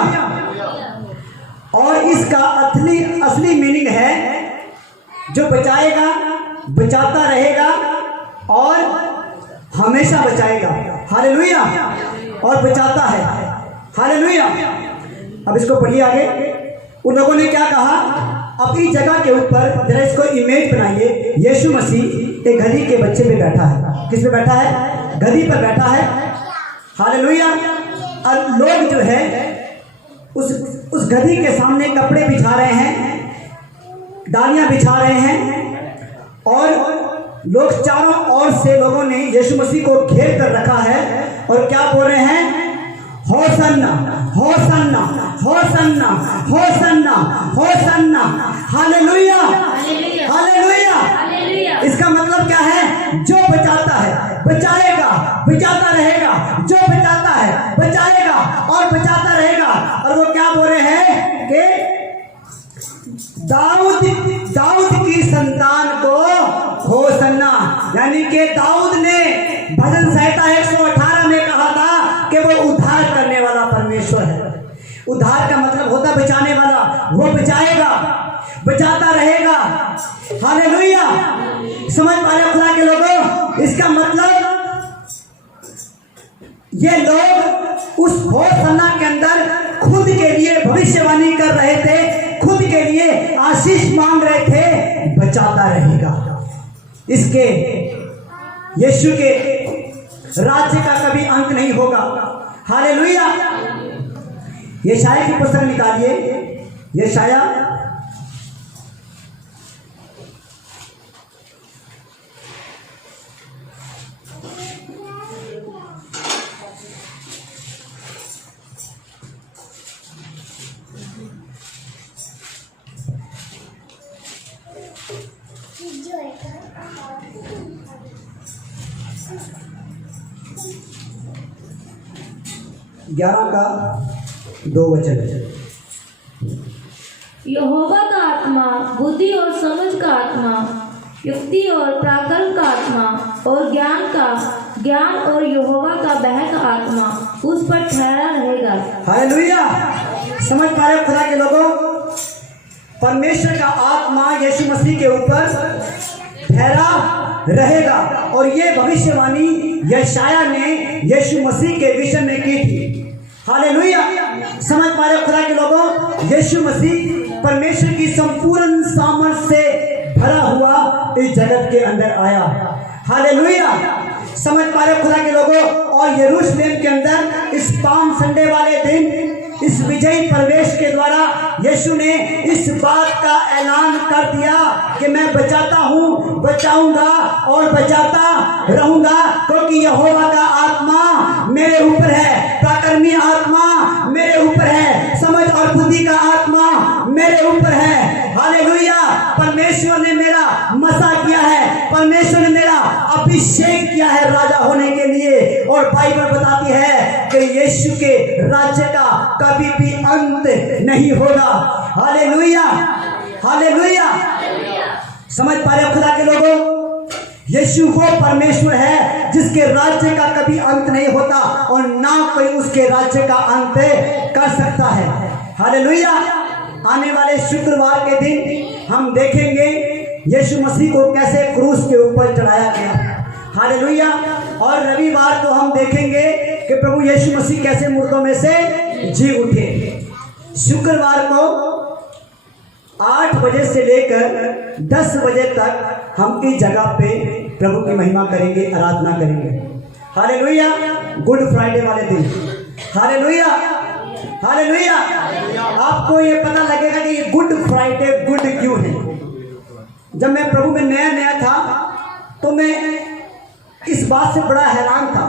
और इसका असली मीनिंग है जो बचाएगा, बचाता रहेगा और हमेशा बचाएगा। हालेलुया। और बचाता है। हालेलुया। अब इसको पढ़िए आगे। उन लोगों ने क्या कहा? अपनी जगह के ऊपर जरा इसको इमेज बनाइए। यीशु मसीह एक गधी के बच्चे पे बैठा है। किस पे बैठा है? गधी पर बैठा है। हालेलुया। और लोग जो है उस गधी के सामने कपड़े बिछा रहे हैं, डालियां बिछा रहे हैं, और लोग चारों ओर से लोगों ने यीशु मसीह को घेर कर रखा है और क्या बोल रहे हैं? Hosanna, Hosanna, Hosanna, Hosanna, Hosanna. Hallelujah, hallelujah. इसका मतलब क्या है? जो बचाता है, बचाएगा, बचाता रहेगा। जो बचाता है, बचाएगा और बचाता रहेगा। और वो क्या बोल रहे हैं कि दाऊद की संतान को होसन्ना, यानी कि दाऊद ने भजन संहिता 118 में कहा था कि वो उद्धार करने वाला परमेश्वर है। उद्धार का मतलब होता है बचाने वाला। वो बचाएगा, बचाता रहेगा। हालेलुया। समझ पा रहे खुदा के लोगों? इसका मतलब ये लोग उस होसन्ना के अंदर खुद के लिए भविष्यवाणी कर रहे थे, खुद के लिए आशीष मांग रहे थे, बचाता रहेगा। इसके यीशु के राज्य का कभी अंत नहीं होगा। हालेलुया। यशाया की पुस्तक निकालिए। यशाया 11 का 2 वचन। यहोवा का आत्मा बुद्धि और समझ का आत्मा, युक्ति और प्राकल्प का आत्मा और ज्ञान और यहोवा का बह का आत्मा उस पर ठहरा रहेगा। हालेलुया। समझ पा रहे हो खुदा के लोगों, परमेश्वर का आत्मा यीशु मसीह के ऊपर ठहरा रहेगा। और ये भविष्यवाणी यशाया ने यीशु मसीह के विषय में की थी। हालेलुया। समझ पा रहे हो खुदा के लोगों, यीशु मसीह परमेश्वर की संपूर्ण सामर्थ से भरा हुआ इस जगत के अंदर आया। हालेलुया। समझ पा रहे हो खुदा के लोगों, और यरूशलेम के अंदर इस पाम संडे वाले दिन इस विजयी प्रवेश के द्वारा यीशु ने इस बात का ऐलान कर दिया कि मैं बचाता हूँ, बचाऊंगा और बचाता रहूंगा, क्योंकि यहोवा का आत्मा मेरे ऊपर है, प्राकर्मी आत्मा मेरे ऊपर है, समझ और बुद्धि का आत्मा मेरे ऊपर है। हालेलुया। परमेश्वर ने मेरा मसा किया है, परमेश्वर ने मेरा अभिषेक किया है राजा होने के लिए। और बाइबल बताती है कि यीशु के राज्य का कभी भी अंत नहीं होगा। हालेलुया। हालेलुया। समझ पा रहे हो खुदा के लोगों, यीशु वो परमेश्वर है जिसके राज्य का कभी अंत नहीं होता और ना कोई उसके राज्य का अंत कर सकता है। हालेलुया। आने वाले शुक्रवार के दिन हम देखेंगे यीशु मसीह को कैसे क्रूस के ऊपर चढ़ाया गया। हालेलुया। और रविवार को हम देखेंगे कि प्रभु यीशु मसीह कैसे मुर्दों में से जी उठे। शुक्रवार को 8 बजे से लेकर 10 बजे तक हम इस जगह पे प्रभु की महिमा करेंगे, आराधना करेंगे। हालेलुया। गुड फ्राइडे वाले दिन। हालेलुया। हालेलुया। आपको ये पता लगेगा कि ये गुड फ्राइडे गुड क्यों है। जब मैं प्रभु में नया था तो मैं इस बात से बड़ा हैरान था।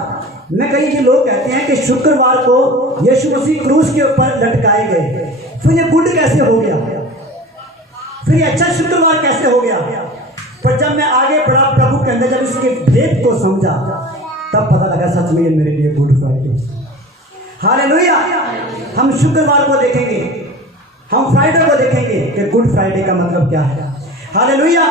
मैं कहीं के लोग कहते हैं कि शुक्रवार को यीशु मसीह क्रूस के ऊपर लटकाए गए, फिर ये गुड कैसे हो गया, फिर ये अच्छा शुक्रवार कैसे हो गया। पर जब मैं आगे बढ़ा प्रभु के अंदर, जब इसके भेद को समझा, तब पता लगा सच में ये मेरे लिए गुड फ्राइडे। हालेलुया। हम शुक्रवार को देखेंगे, हम फ्राइडे को देखेंगे कि गुड फ्राइडे का मतलब क्या है। हालेलुया।